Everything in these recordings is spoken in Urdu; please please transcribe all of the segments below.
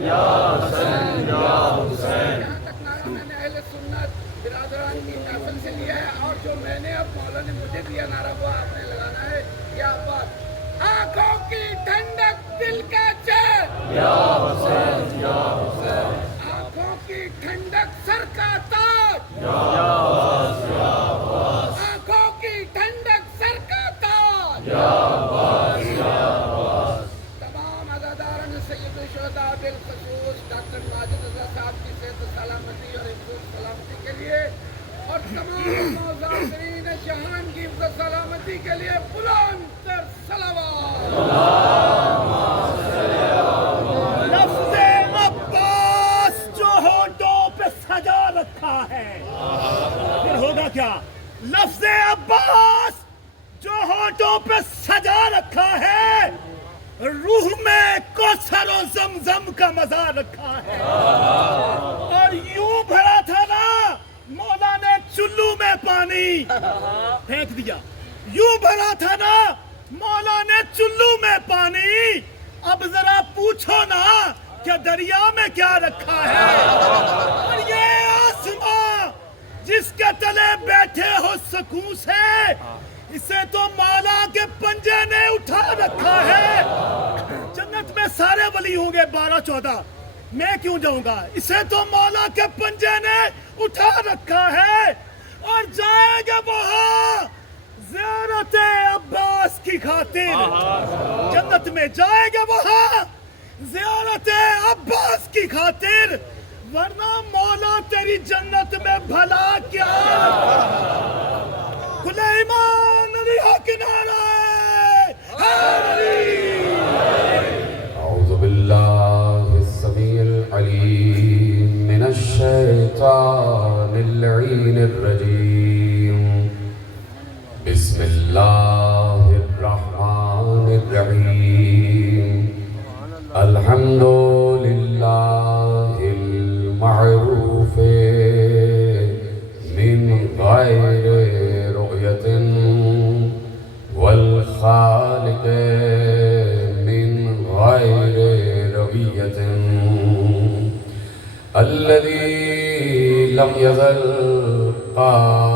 یا حسین یا حسین۔ یہاں تک نعرہ میں نے اہل سنت برادران کی محفل سے لیا ہے، اور جو میں نے اب مولا نے مجھے دیا نعرہ وہ آپ نے لگانا ہے، یا عباس آنکھوں کی ٹھنڈک دل کا چین، یا حسین یا حسین۔ آنکھوں کی ٹھنڈک سر کا تاج، یا عباس یا عباس۔ آنکھوں کی ٹھنڈک سر کا تاج، یا عباس یا عباس۔ تمام عزاداران سید الشہداء بالخصوص ڈاکٹر ماجد رضا صاحب کی صحت و سلامتی اور حفظ سلامتی کے لیے، اور تمام معززین جہان کی حفظ سلامتی کے لیے بلند تر صلوات۔ لفظ عباس جو ہونٹوں پہ سجا رکھا ہے، پھر ہوگا کیا؟ لفظ عباس جو ہونٹوں پہ سجا رکھا ہے، روح میں کوثر و زمزم کا مزہ رکھا ہے، اور یوں بھرا تھا نا مولا نے چلو میں پانی پھینک دیا، یوں بھرا تھا نا مولا نے چلو میں پانی، اب ذرا پوچھو نا کہ دریا میں کیا رکھا ہے، اور یہ آسمان جس کے تلے بیٹھے ہو سکون سے، اسے تو مولا کے پنجے نے اٹھا رکھا ہے۔ جنت میں سارے ولی ہوں گے 12-14، میں کیوں جاؤں گا؟ اسے تو مولا کے پنجے نے اٹھا رکھا ہے، اور جائیں گے وہاں زیارت عباس کی خاطر، جنت میں جائیں گے وہاں زیارت عباس کی خاطر، ورنہ مولا تیری جنت میں بھلا کیا کھلے ایمان علی ہو کنارہ اعوذ باللہ السمیع العلیم من الشیطان اللعین الرجیم، بسم اللہ الرحمن الرحیم، الحمد للہ المعروف من غیر رؤیت والخالق من غیر رویت، الذي لم يزل قائما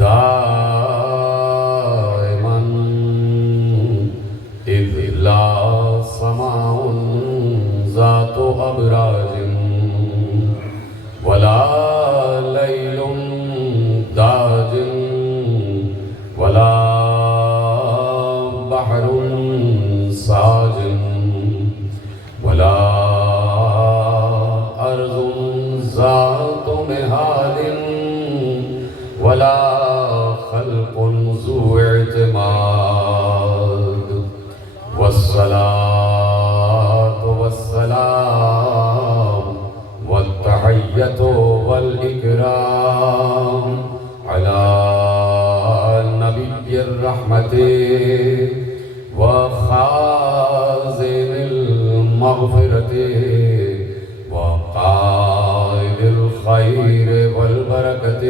دائما إذ لا سماء ذات أبراج ولا ليل داج ولا بحر ساج ولا أرض ذات مهاد ولا خلق ذو اعتماد، والصلاة والسلام والتحية والإكرام على نبي الرحمة وخازن المغفرة وقائد الخير والبركة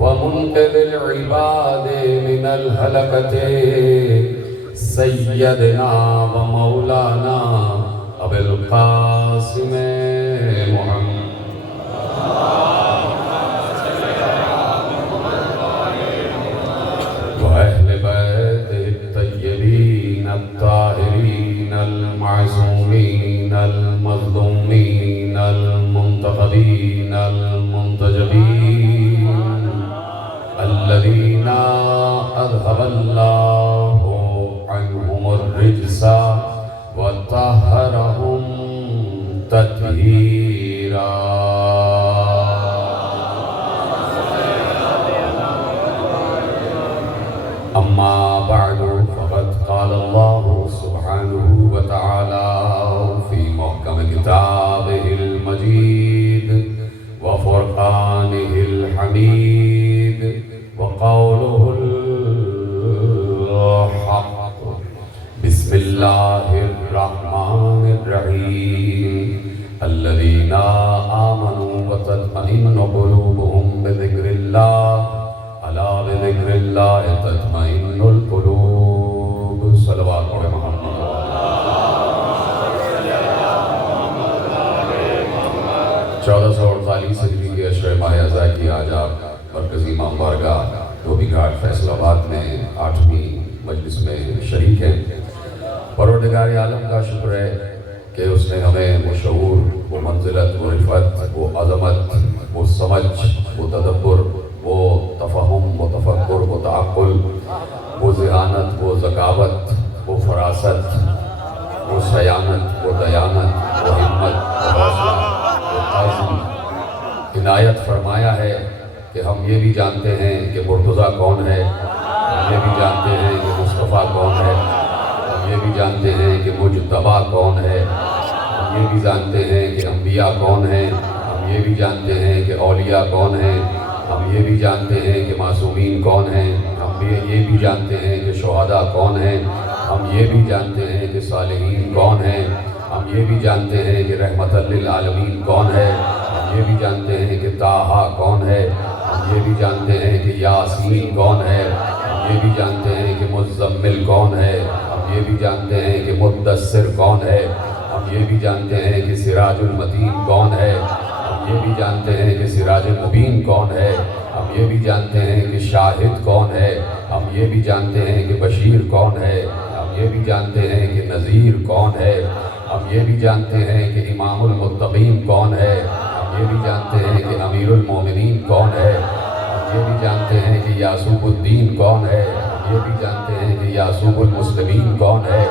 ومنقذ العباد من الهلكة، سيدنا ومولانا أبي القاسم محمد وأهل بيته الطيبين الطاهرين المعصومين المظلومين المنتخبين المنتجبين، الذين أذهب الله عنهم الرجس وطهرهم تطهيرا۔ أما بعد، فقد قال الله سبحانه وتعالى في محكم كتابه المجيد وفرقانه الحميد وقوله الحق، بسم الله الرحمن الرحيم، الذين آمنوا وتطمئن قلوبهم بذكر الله، ألا بذكر الله تطمئن القلوب۔ صلوات پڑھو۔ امام بارگاہ دھوبی گھاٹ فیصل آباد میں 8ویں مجلس میں شریک ہیں۔ پروردگار عالم کا شکر ہے کہ اس نے ہمیں وہ شعور، وہ منزلت، وہ رفعت، وہ عظمت، وہ سمجھ، وہ تدبر، وہ تفہم، وہ تفکر، وہ تعقل، وہ ذہانت، وہ ذکاوت، وہ فراست، وہ سیانت، وہ دیانت، وہ ہمت، وہ حوصلہ، وہ عزم عنایت فرمایا ہے کہ ہم یہ بھی جانتے ہیں کہ مرتضیٰ کون ہے، ہم یہ بھی جانتے ہیں کہ مصطفیٰ کون ہے، ہم یہ بھی جانتے ہیں کہ مجتبیٰ کون ہے، ہم یہ بھی جانتے ہیں کہ انبیاء کون ہیں، ہم یہ بھی جانتے ہیں کہ اولیاء کون ہیں، ہم یہ بھی جانتے ہیں کہ معصومین کون ہیں، ہم یہ بھی جانتے ہیں کہ شہداء کون ہیں، ہم یہ بھی جانتے ہیں کہ صالحین کون ہیں، ہم یہ بھی جانتے ہیں کہ رحمت للعالمین کون ہے، ہم یہ بھی جانتے ہیں کہ طٰہٰ کون ہے، ہم یہ بھی جانتے ہیں کہ یاسین کون ہے، ہم یہ بھی جانتے ہیں کہ مزمل کون ہے، ہم یہ بھی جانتے ہیں کہ مدثر کون ہے، ہم یہ بھی جانتے ہیں کہ سراج المتین کون ہے، ہم یہ بھی جانتے ہیں کہ سراج المبین کون ہے، ہم یہ بھی جانتے ہیں کہ شاہد کون ہے، ہم یہ بھی جانتے ہیں کہ بشیر کون ہے، ہم یہ بھی جانتے ہیں کہ نذیر کون ہے، ہم یہ بھی جانتے ہیں کہ امام المتقین کون ہے، ہم یہ بھی جانتے ہیں کہ امیر المومنین کون ہے، ہم یہ بھی جانتے ہیں کہ یعصوب الدین کون ہے، ہم یہ بھی جانتے ہیں کہ یعصوب المسلمین کون ہے،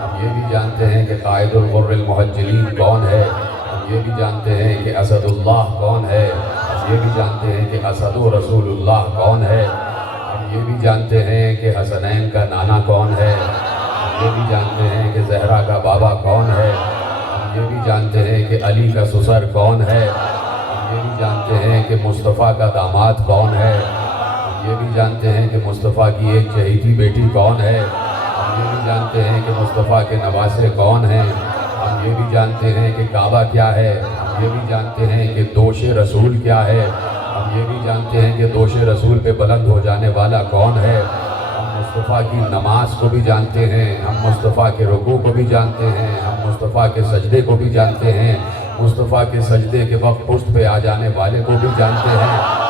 ہم یہ بھی جانتے ہیں کہ قائد الغر المحجلین کون ہے، ہم یہ بھی جانتے ہیں کہ اسد اللہ کون ہے، ہم یہ بھی جانتے ہیں کہ اسد رسول اللہ کون ہے، ہم یہ بھی جانتے ہیں کہ حسنین کا نانا کون ہے، ہم یہ بھی جانتے ہیں کہ زہرا کا بابا کون ہے، ہم یہ بھی جانتے ہیں کہ علی کا سسر کون ہے، ہم یہ بھی جانتے ہیں کہ مصطفیٰ کا داماد کون ہے، ہم یہ بھی جانتے ہیں کہ مصطفیٰ کی ایک چہیتی بیٹی کون ہے، ہم یہ بھی جانتے ہیں کہ مصطفیٰ کے نواسے کون ہیں، ہم یہ بھی جانتے ہیں کہ کعبہ کیا ہے، ہم یہ بھی جانتے ہیں کہ دوش رسول کیا ہے، ہم یہ بھی جانتے ہیں کہ دوش رسول پہ بلند ہو جانے والا کون ہے، ہم مصطفیٰ کی نماز کو بھی جانتے ہیں، ہم مصطفیٰ کے رکوع کو بھی جانتے ہیں، ہم مصطفیٰ کے سجدے کو بھی جانتے ہیں، مصطفیٰ کے سجدے کے وقت پشت پہ آ جانے والے کو بھی جانتے ہیں۔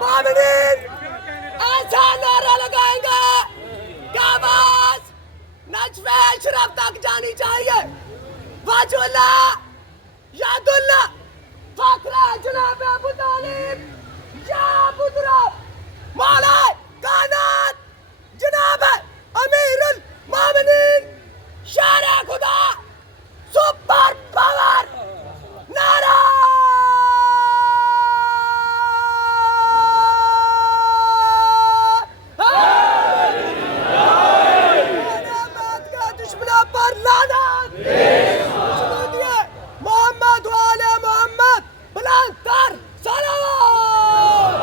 مومنین ایسا نعرہ لگائیں گے کہ آواز نجف اشرف تک جانی چاہیے۔ وجہ اللہ، یاد اللہ، فخر جناب ابو طالب، یا بدرا مولا کائنات جناب امیر المومنین شیر خدا سپر پاور نعرہ محمد والے محمد بلند تر صلوات۔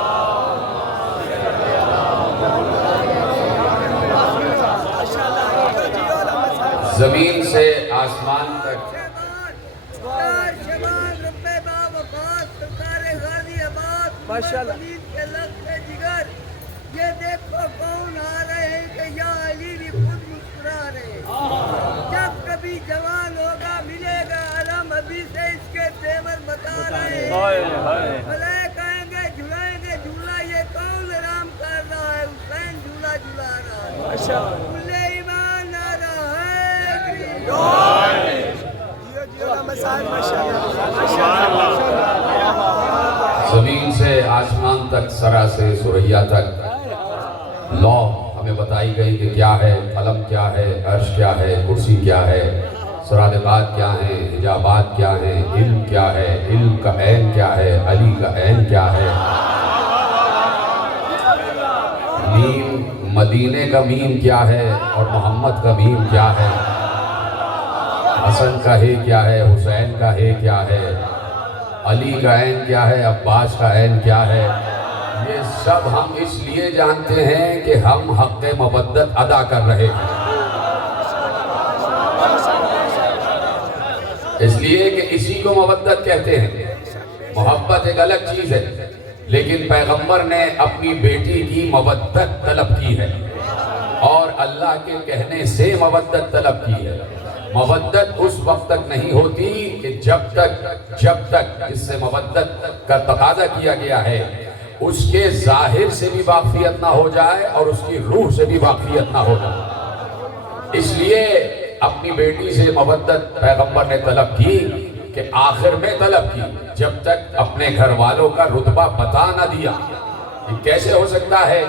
زمین سے آسمان تک یہ دیکھو کون آ رہے ہیں کہ یا علی بھی خود مسکرا رہے ہیں۔ جب کبھی جوان ہوگا ملے گا علم ابھی سے اس کے تیور بتا رہے ہیں۔ بھلے کہیں گے جھلائیں گے جھولا، یہ کون رام کر رہا ہے؟ حسین جھولا جھلا رہا ہے۔ کلے ایمان آ رہا ہے۔ زمین سے آسمان تک، سرا سے سریا تک لا ہمیں بتائی گئی کہ کیا ہے، قلم کیا ہے، عرش کیا ہے، کرسی کیا ہے، سرادقات کیا ہیں، حجابات کیا ہیں، علم کیا ہے، علم کا عین کیا ہے، علی کا عین کیا ہے، میم مدینے کا میم کیا ہے اور محمد کا میم کیا ہے، حسن کا ہے کیا ہے، حسین کا ہے کیا ہے، علی کا عین کیا ہے، عباس کا عین کیا ہے۔ یہ سب ہم اس لیے جانتے ہیں کہ ہم حق مودت ادا کر رہے ہیں، اس لیے کہ اسی کو مودت کہتے ہیں۔ محبت ایک الگ چیز ہے، لیکن پیغمبر نے اپنی بیٹی کی مودت طلب کی ہے اور اللہ کے کہنے سے مودت طلب کی ہے۔ مودت اس وقت تک نہیں ہوتی کہ جب تک جس سے مودت کا تقاضا کیا گیا ہے اس کے ظاہر سے بھی واقفیت نہ ہو جائے اور اس کی روح سے بھی واقفیت نہ ہو جائے۔ اس لیے اپنی بیٹی سے مودت پیغمبر نے طلب کی کہ آخر میں طلب کی، جب تک اپنے گھر والوں کا رتبہ بتا نہ دیا۔ یہ کیسے ہو سکتا ہے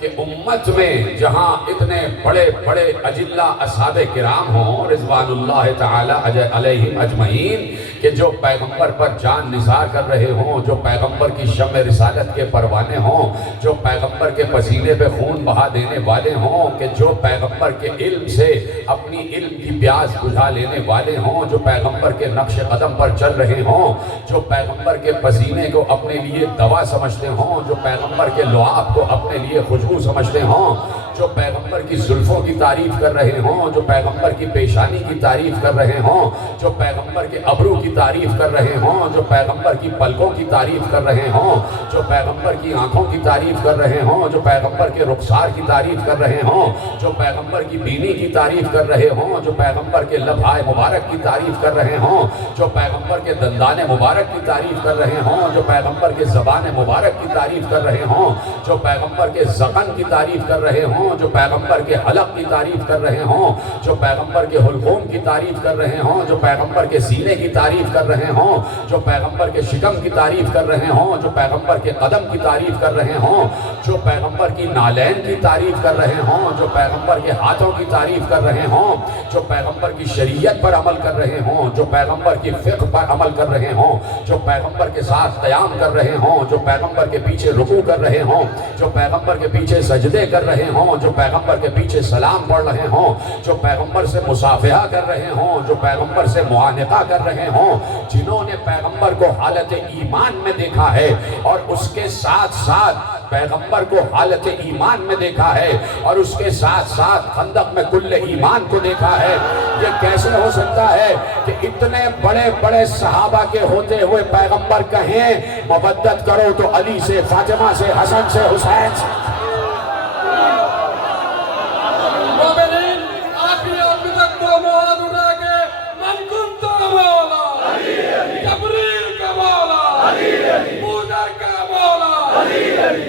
کہ امت میں جہاں اتنے بڑے بڑے اجلہ اصحاب کرام ہوں رضوان اللہ تعالی علیہم اجمعین، کہ جو پیغمبر پر جان نثار کر رہے ہوں، جو پیغمبر کی شمع رسالت کے پروانے ہوں، جو پیغمبر کے پسینے پہ خون بہا دینے والے ہوں، کہ جو پیغمبر کے علم سے اپنی علم کی پیاس بجھا لینے والے ہوں، جو پیغمبر کے نقش قدم پر چل رہے ہوں، جو پیغمبر کے پسینے کو اپنے لیے دوا سمجھتے ہوں، جو پیغمبر کے لعاب کو اپنے لیے خوشبو سمجھتے ہوں، جو پیغمبر کی زلفوں کی تعریف کر رہے ہوں، جو پیغمبر کی پیشانی کی تعریف کر رہے ہوں، جو پیغمبر کے ابرو کی تعریف کر رہے ہوں، جو پیغمبر کی پلکوں کی تعریف کر رہے ہوں، جو پیغمبر کی آنکھوں کی تعریف کر رہے ہوں، جو پیغمبر کے رخسار کی تعریف کر رہے ہوں، جو پیغمبر کی بینی کی تعریف کر رہے ہوں، جو پیغمبر کے لبھائے مبارک کی تعریف کر رہے ہوں، جو پیغمبر کے دندان مبارک کی تعریف کر رہے ہوں، جو پیغمبر کے زبان مبارک کی تعریف کر رہے ہوں، جو پیغمبر کے زغن کی تعریف کر رہے ہوں، جو پیغمبر کے حلق کی تعریف کر رہے ہوں، جو پیغمبر کے حلقوم کی تعریف کر رہے ہوں، جو پیغمبر کے سینے کی تعریف کر رہے ہوں، جو پیغمبر کے شکم کی تعریف کر رہے ہوں، جو پیغمبر کے قدم کی تعریف کر رہے ہوں، جو پیغمبر کی نالین کی تعریف کر رہے ہوں، جو پیغمبر کے ہاتھوں کی تعریف کر رہے ہوں، جو پیغمبر کی شریعت پر عمل کر رہے ہوں، جو پیغمبر کی فقہ پر عمل کر رہے ہوں، جو پیغمبر کے ساتھ قیام کر رہے ہوں، جو پیغمبر کے پیچھے رکوع کر رہے ہوں، جو پیغمبر کے پیچھے سجدے کر رہے ہوں، جو پیغمبر کے پیچھے سلام پڑھ رہے ہوں، جو پیغمبر سے مصافحہ کر رہے ہوں، جو پیغمبر سے معانقہ کر رہے ہوں، جنہوں نے پیغمبر کو حالت ایمان میں دیکھا ہے اور اس کے ساتھ ساتھ پیغمبر کو حالت ایمان میں دیکھا ہے اور اس کے ساتھ ساتھ خندق میں کل ایمان کو دیکھا ہے، یہ کیسے ہو سکتا ہے کہ اتنے بڑے بڑے صحابہ کے ہوتے ہوئے پیغمبر کہیں مودت کرو تو علی سے، فاطمہ سے، حسن سے، حسین سے؟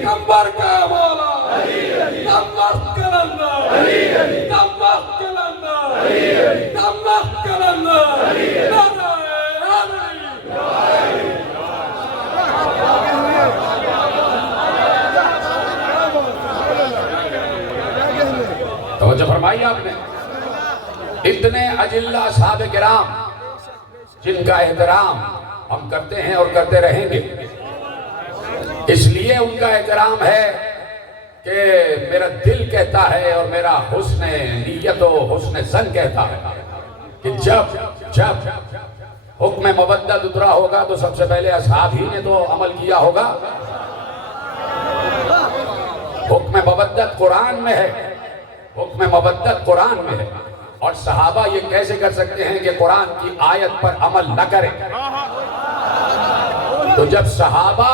کمبر کا مولا دمت کلندر دمت کلندر دمت کلندر توجہ فرمائی آپ نے، اتنے اجلہ اصحاب کرام جن کا احترام ہم کرتے ہیں اور کرتے رہیں گے، اس لیے ان کا احترام ہے کہ میرا دل کہتا ہے اور میرا حسن نیت و حسن ظن کہتا ہے کہ جب حکم مودت اترا ہوگا تو سب سے پہلے اصحاب ہی نے تو عمل کیا ہوگا۔ حکم مودت قرآن میں ہے، حکم مودت قرآن میں ہے، اور صحابہ یہ کیسے کر سکتے ہیں کہ قرآن کی آیت پر عمل نہ کریں؟ تو جب صحابہ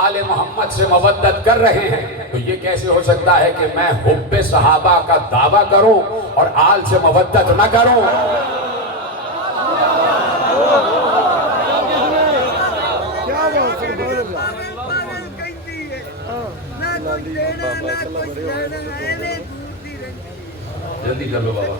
آل محمد سے مودت کر رہے ہیں تو یہ کیسے ہو سکتا ہے کہ میں حب صحابہ کا دعویٰ کروں اور آل سے مودت نہ کروں؟ جلدی کر لو بابا۔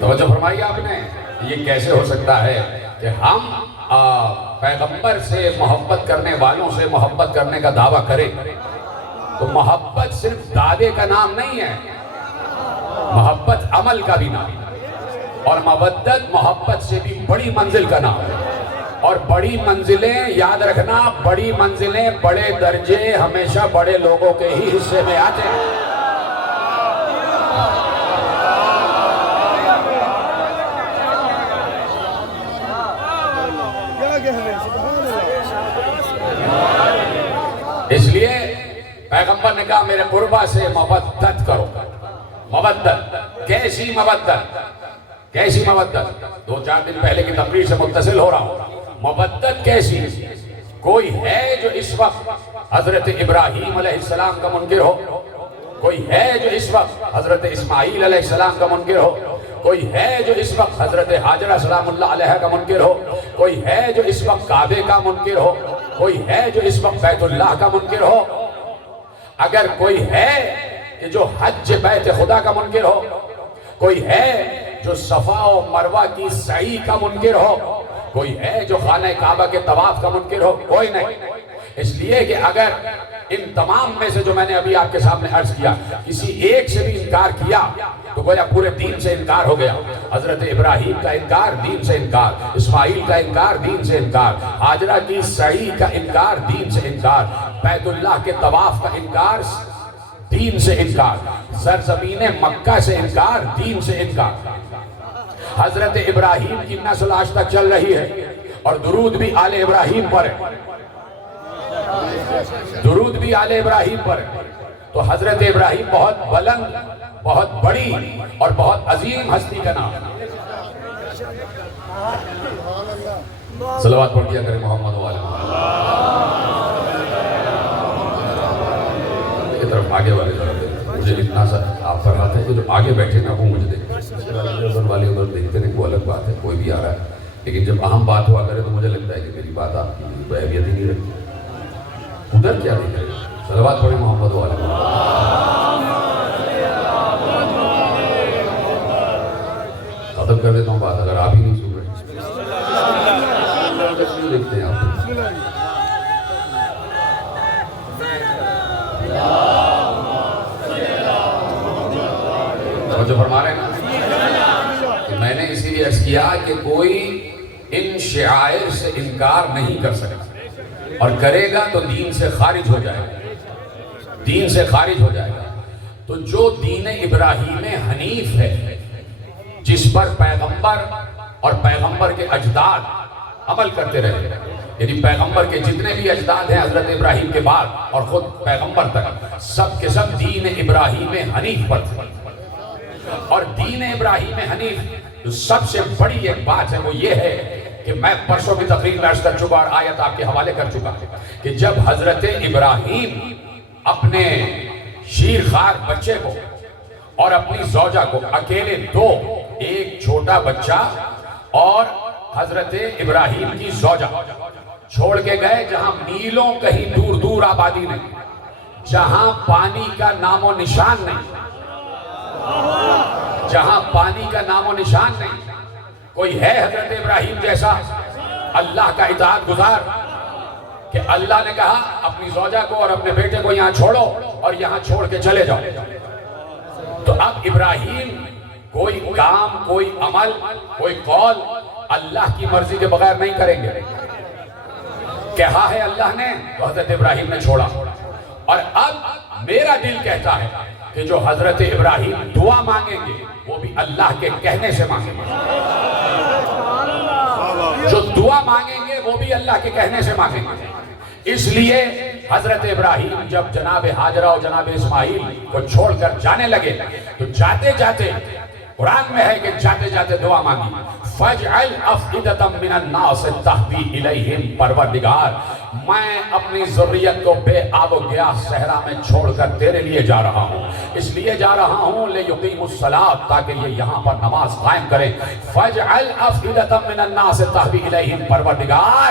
توجہ فرمائی آپ نے، یہ کیسے ہو سکتا ہے کہ ہم پیغمبر سے محبت کرنے والوں سے محبت کرنے کا دعویٰ کریں؟ تو محبت صرف دعوے کا نام نہیں ہے، محبت عمل کا بھی نام ہے، اور مودت محبت سے بھی بڑی منزل کا نام ہے۔ اور بڑی منزلیں یاد رکھنا، بڑی منزلیں، بڑے درجے ہمیشہ بڑے لوگوں کے ہی حصے میں آتے ہیں۔ اس لیے پیغمبر نے کہا میرے قربا سے مودت کرو. مودت کیسی مودت؟ کیسی مودت؟ 2-4 دن پہلے کی تقریر سے متصل ہو رہا ہوں. مودت کیسی؟ کوئی ہے جو اس وقت حضرت ابراہیم علیہ السلام کا منکر ہو؟ کوئی ہے جو اس وقت حضرت اسماعیل علیہ السلام کا منکر ہو؟ کوئی ہے جو اس وقت حضرت حاجرہ سلام اللہ علیہ کا منکر ہو؟ کوئی ہے جو اس وقت کعبے کا منکر ہو؟ کوئی ہے جو اس وقت بیت اللہ کا منکر ہو؟ اگر کوئی ہے کہ جو حج بیت خدا کا منکر ہو، کوئی ہے جو صفا و مروہ کی سعی کا منکر ہو، کوئی ہے جو خانہ کعبہ کے طواف کا منکر ہو، کوئی نہیں. اس لیے کہ اگر ان تمام میں سے جو میں نے ابھی آپ کے سامنے عرض کیا کسی ایک سے بھی انکار کیا تو گویا پورے دین سے انکار ہو گیا. حضرت ابراہیم کا انکار، دین سے انکار. اسماعیل کا انکار، دین سے انکار. حاجرہ کی سعی کا انکار، دین سے انکار. بیت اللہ کے طواف کا انکار، دین سے انکار. سرزمین مکہ سے انکار، دین سے انکار. حضرت ابراہیم کی نسل آج تک چل رہی ہے اور درود بھی آل ابراہیم پر ہے. درود بھی آل ابراہیم پر ہے. تو حضرت ابراہیم بہت بلند، بہت بڑی اور بہت عظیم ہستی کا نام. صلوات پڑھ دیا کریں محمد و آل محمد. کی طرف آگے والے طرف دیکھیں. مجھے اتنا سا آپ فرماتے ہیں کہ جو آگے بیٹھے نا وہ مجھے دیکھتے ہیں. ادھر والے ادھر دیکھتے ہیں، وہ الگ بات ہے، کوئی بھی آ رہا ہے. لیکن جب اہم بات ہوا کرے تو مجھے لگتا ہے کہ میری بات آپ کی کوئی اہمیت ہی نہیں رکھتی. ادھر کیا دیکھ رہے ہیں؟ صلوات پڑھیں محمد و آل محمد. ختم کر دیتا ہوں بات اگر آپ ہی نہیں سن رہے. دیکھتے ہیں آپ جو فرما رہے ہیں نا کہ میں نے اسی لیے عرض کیا کہ کوئی ان شعائر سے انکار نہیں کر سکتا اور کرے گا تو دین سے خارج ہو جائے گا. دین سے خارج ہو جائے گا. تو جو دین ابراہیم حنیف ہے جس پر پیغمبر اور پیغمبر کے اجداد عمل کرتے رہے، یعنی پیغمبر کے جتنے بھی اجداد ہیں حضرت ابراہیم کے بعد اور خود پیغمبر تک سب کے سب دین ابراہیم حنیف پر تھے. اور دین ابراہیم حنیف جو سب سے بڑی ایک بات ہے وہ یہ ہے کہ میں پرسوں کی تقریر میں عرض کر چکا اور آیت آپ کے حوالے کر چکا کہ جب حضرت ابراہیم اپنے شیرخوار بچے کو اور اپنی زوجہ کو اکیلے دو، ایک چھوٹا بچہ اور حضرت ابراہیم کی زوجہ چھوڑ کے گئے جہاں میلوں کہیں دور دور آبادی نہیں، جہاں پانی کا نام و نشان نہیں، جہاں پانی کا نام و نشان نہیں. کوئی ہے حضرت ابراہیم جیسا اللہ کا اطاعت گزار کہ اللہ نے کہا اپنی زوجہ کو اور اپنے بیٹے کو یہاں چھوڑو اور یہاں چھوڑ کے چلے جاؤ. تو اب ابراہیم کوئی کام، کوئی عمل، کوئی قول اللہ کی مرضی کے بغیر نہیں کریں گے. کہا ہے اللہ نے تو حضرت ابراہیم نے چھوڑا. اور اب میرا دل کہتا ہے کہ جو حضرت ابراہیم دعا مانگیں گے وہ بھی اللہ کے کہنے سے مانگیں گے. جو دعا مانگیں گے وہ بھی اللہ کے کہنے سے مانگیں گے. اس لیے حضرت ابراہیم جب جناب حاجرہ اور جناب اسماعیل کو چھوڑ کر جانے لگے تو جاتے جاتے قرآن میں ہے کہ جاتے جاتے دعا مانگی فَاجْعَلْ أَفْئِدَةً مِّنَ النَّاسِ تَهْوِي إِلَيْهِمْ. پروردگار میں اپنی ذریت کو بے آب و گیا صحرا میں چھوڑ کر تیرے لیے جا رہا ہوں. اس لیے جا رہا ہوں لِيُقِيمُوا الصَّلَاةَ تاکہ یہ یہاں پر نماز قائم کریں. فَاجْعَلْ أَفْئِدَةً مِّنَ النَّاسِ تَهْوِي إِلَيْهِمْ. پروردگار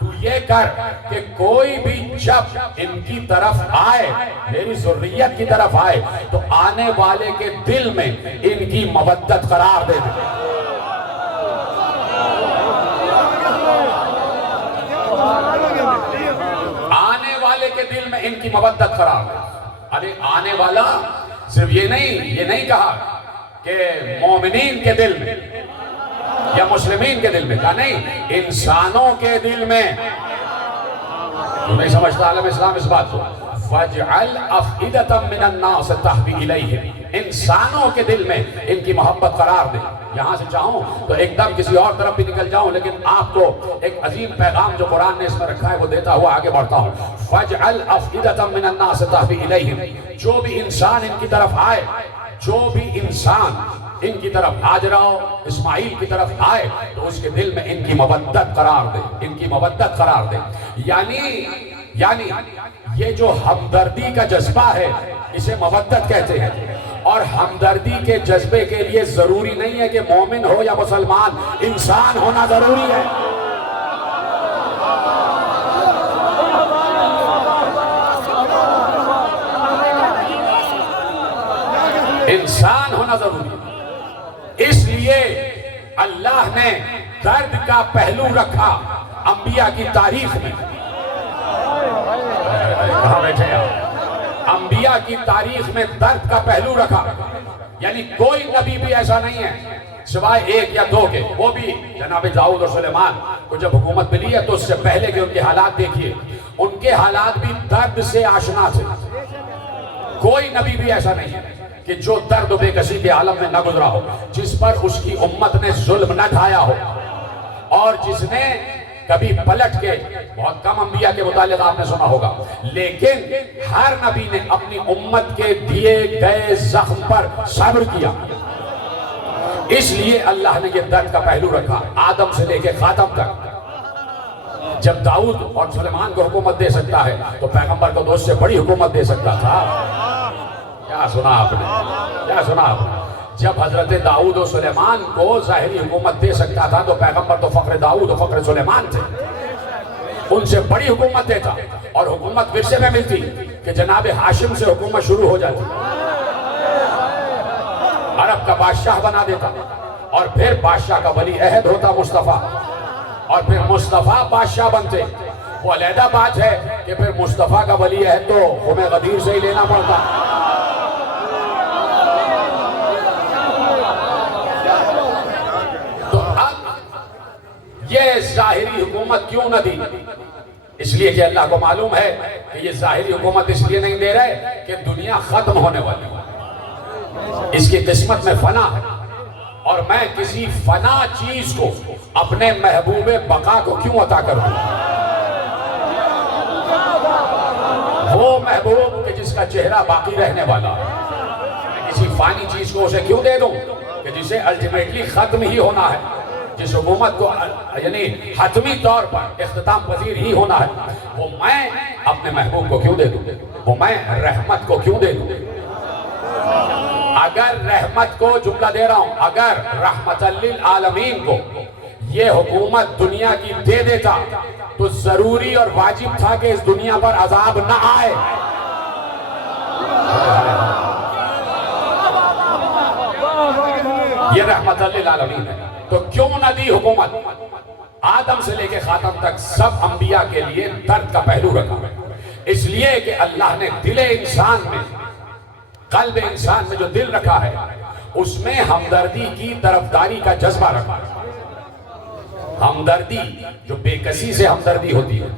تو یہ کر کہ کوئی بھی جب ان کی طرف آئے، میری ذریت کی طرف آئے تو آنے والے کے دل میں ان کی مودت قرار دے دے. آنے والے کے دل میں ان کی مودت قرار دے. ارے آنے والا صرف یہ نہیں کہا کہ مومنین کے دل میں یا مسلمین کے دل میں، کہا نہیں، انسانوں کے دل میں. تو نہیں سمجھتا عالم اسلام اس بات کو. فَاجْعَلْ أَفْئِدَةً مِّنَ النَّاسِ تَهْوِي إِلَيْهِمْ. انسانوں کے دل میں ان کی محبت قرار دے. یہاں سے چاہوں تو ایک دم کسی اور طرف بھی نکل جاؤں، لیکن آپ کو ایک عظیم پیغام جو قرآن نے اس میں رکھا ہے وہ دیتا ہوا آگے بڑھتا ہوں. فَاجْعَلْ أَفْئِدَةً مِّنَ النَّاسِ تَهْوِي إِلَيْهِمْ. جو بھی انسان ان کی طرف آئے، جو بھی انسان ان کی طرف ہاجرہ اسماعیل کی طرف آئے تو اس کے دل میں ان کی مودت قرار دے، ان کی مودت قرار دے. یعنی یہ جو ہمدردی کا جذبہ ہے اسے مودت کہتے ہیں. اور ہمدردی کے جذبے کے لیے ضروری نہیں ہے کہ مومن ہو یا مسلمان، انسان ہونا ضروری ہے. انسان ہونا ضروری ہے. اس لیے اللہ نے درد کا پہلو رکھا انبیاء کی تاریخ میں. کہاں بیٹھے آپ؟ انبیاء کی تاریخ میں درد کا پہلو رکھا. یعنی کوئی نبی بھی ایسا نہیں ہے سوائے ایک یا دو کے، وہ بھی جناب داؤد اور سلیمان کو جب حکومت ملی ہے تو اس سے پہلے کے ان کے حالات دیکھیے، ان کے حالات بھی درد سے آشنا تھے. کوئی نبی بھی ایسا نہیں ہے کہ جو درد و بے کسی کے عالم میں نہ گزرا ہو، جس پر اس کی امت نے ظلم نہ ڈھایا ہو، اور جس نے کبھی پلٹ کے، بہت کم انبیاء کے متعلق آپ نے سنا ہوگا، لیکن ہر نبی نے اپنی امت کے دیے گئے زخم پر صبر کیا. اس لیے اللہ نے یہ درد کا پہلو رکھا آدم سے لے کے خاتم تک. جب داؤد اور سلیمان کو حکومت دے سکتا ہے تو پیغمبر کو تو اس سے بڑی حکومت دے سکتا تھا. کیا سنا آپ نے؟ کیا سنا آپ نے؟ جب حضرت داؤد و سلیمان کو ظاہری حکومت دے سکتا تھا تو پیغمبر تو فخر داؤد و فخر سلیمان تھے، ان سے بڑی حکومت دیتا. اور حکومت ورثے میں ملتی کہ جناب ہاشم سے حکومت شروع ہو جاتی، عرب کا بادشاہ بنا دیتا، اور پھر بادشاہ کا ولی عہد ہوتا مصطفیٰ، اور پھر مصطفیٰ بادشاہ بنتے. وہ علیحدہ بات ہے کہ پھر مصطفیٰ کا ولی عہد تو ہمیں غدیر سے ہی لینا پڑتا. یہ ظاہری حکومت کیوں نہ دی؟ اس لیے کہ اللہ کو معلوم ہے کہ یہ ظاہری حکومت اس لیے نہیں دے رہے کہ دنیا ختم ہونے والی ہے، اس کی قسمت میں فنا ہے، اور میں کسی فنا چیز کو اپنے محبوب بقا کو کیوں عطا کر دوں؟ وہ محبوب کہ جس کا چہرہ باقی رہنے والا ہے، میں کسی فانی چیز کو اسے کیوں دے دوں کہ جسے الٹیمیٹلی ختم ہی ہونا ہے، جس حکومت کو یعنی حتمی طور پر اختتام پذیر ہی ہونا ہے، وہ میں اپنے محبوب کو کیوں دے دوں؟ وہ میں رحمت کو کیوں دے دوں؟ اگر رحمت کو، جملہ دے رہا ہوں، اگر رحمت للعالمین کو یہ حکومت دنیا کی دے دیتا تو ضروری اور واجب تھا کہ اس دنیا پر عذاب نہ آئے. یہ رحمت للعالمین ہے. تو کیوں نہ دی حکومت؟ آدم سے لے کے خاتم تک سب انبیاء کے لیے درد کا پہلو رکھا. اس لیے کہ اللہ نے دل انسان میں، قلب انسان میں جو دل رکھا ہے اس میں ہمدردی کی طرفداری کا جذبہ رکھا. ہمدردی جو بے کسی سے ہمدردی ہوتی ہے،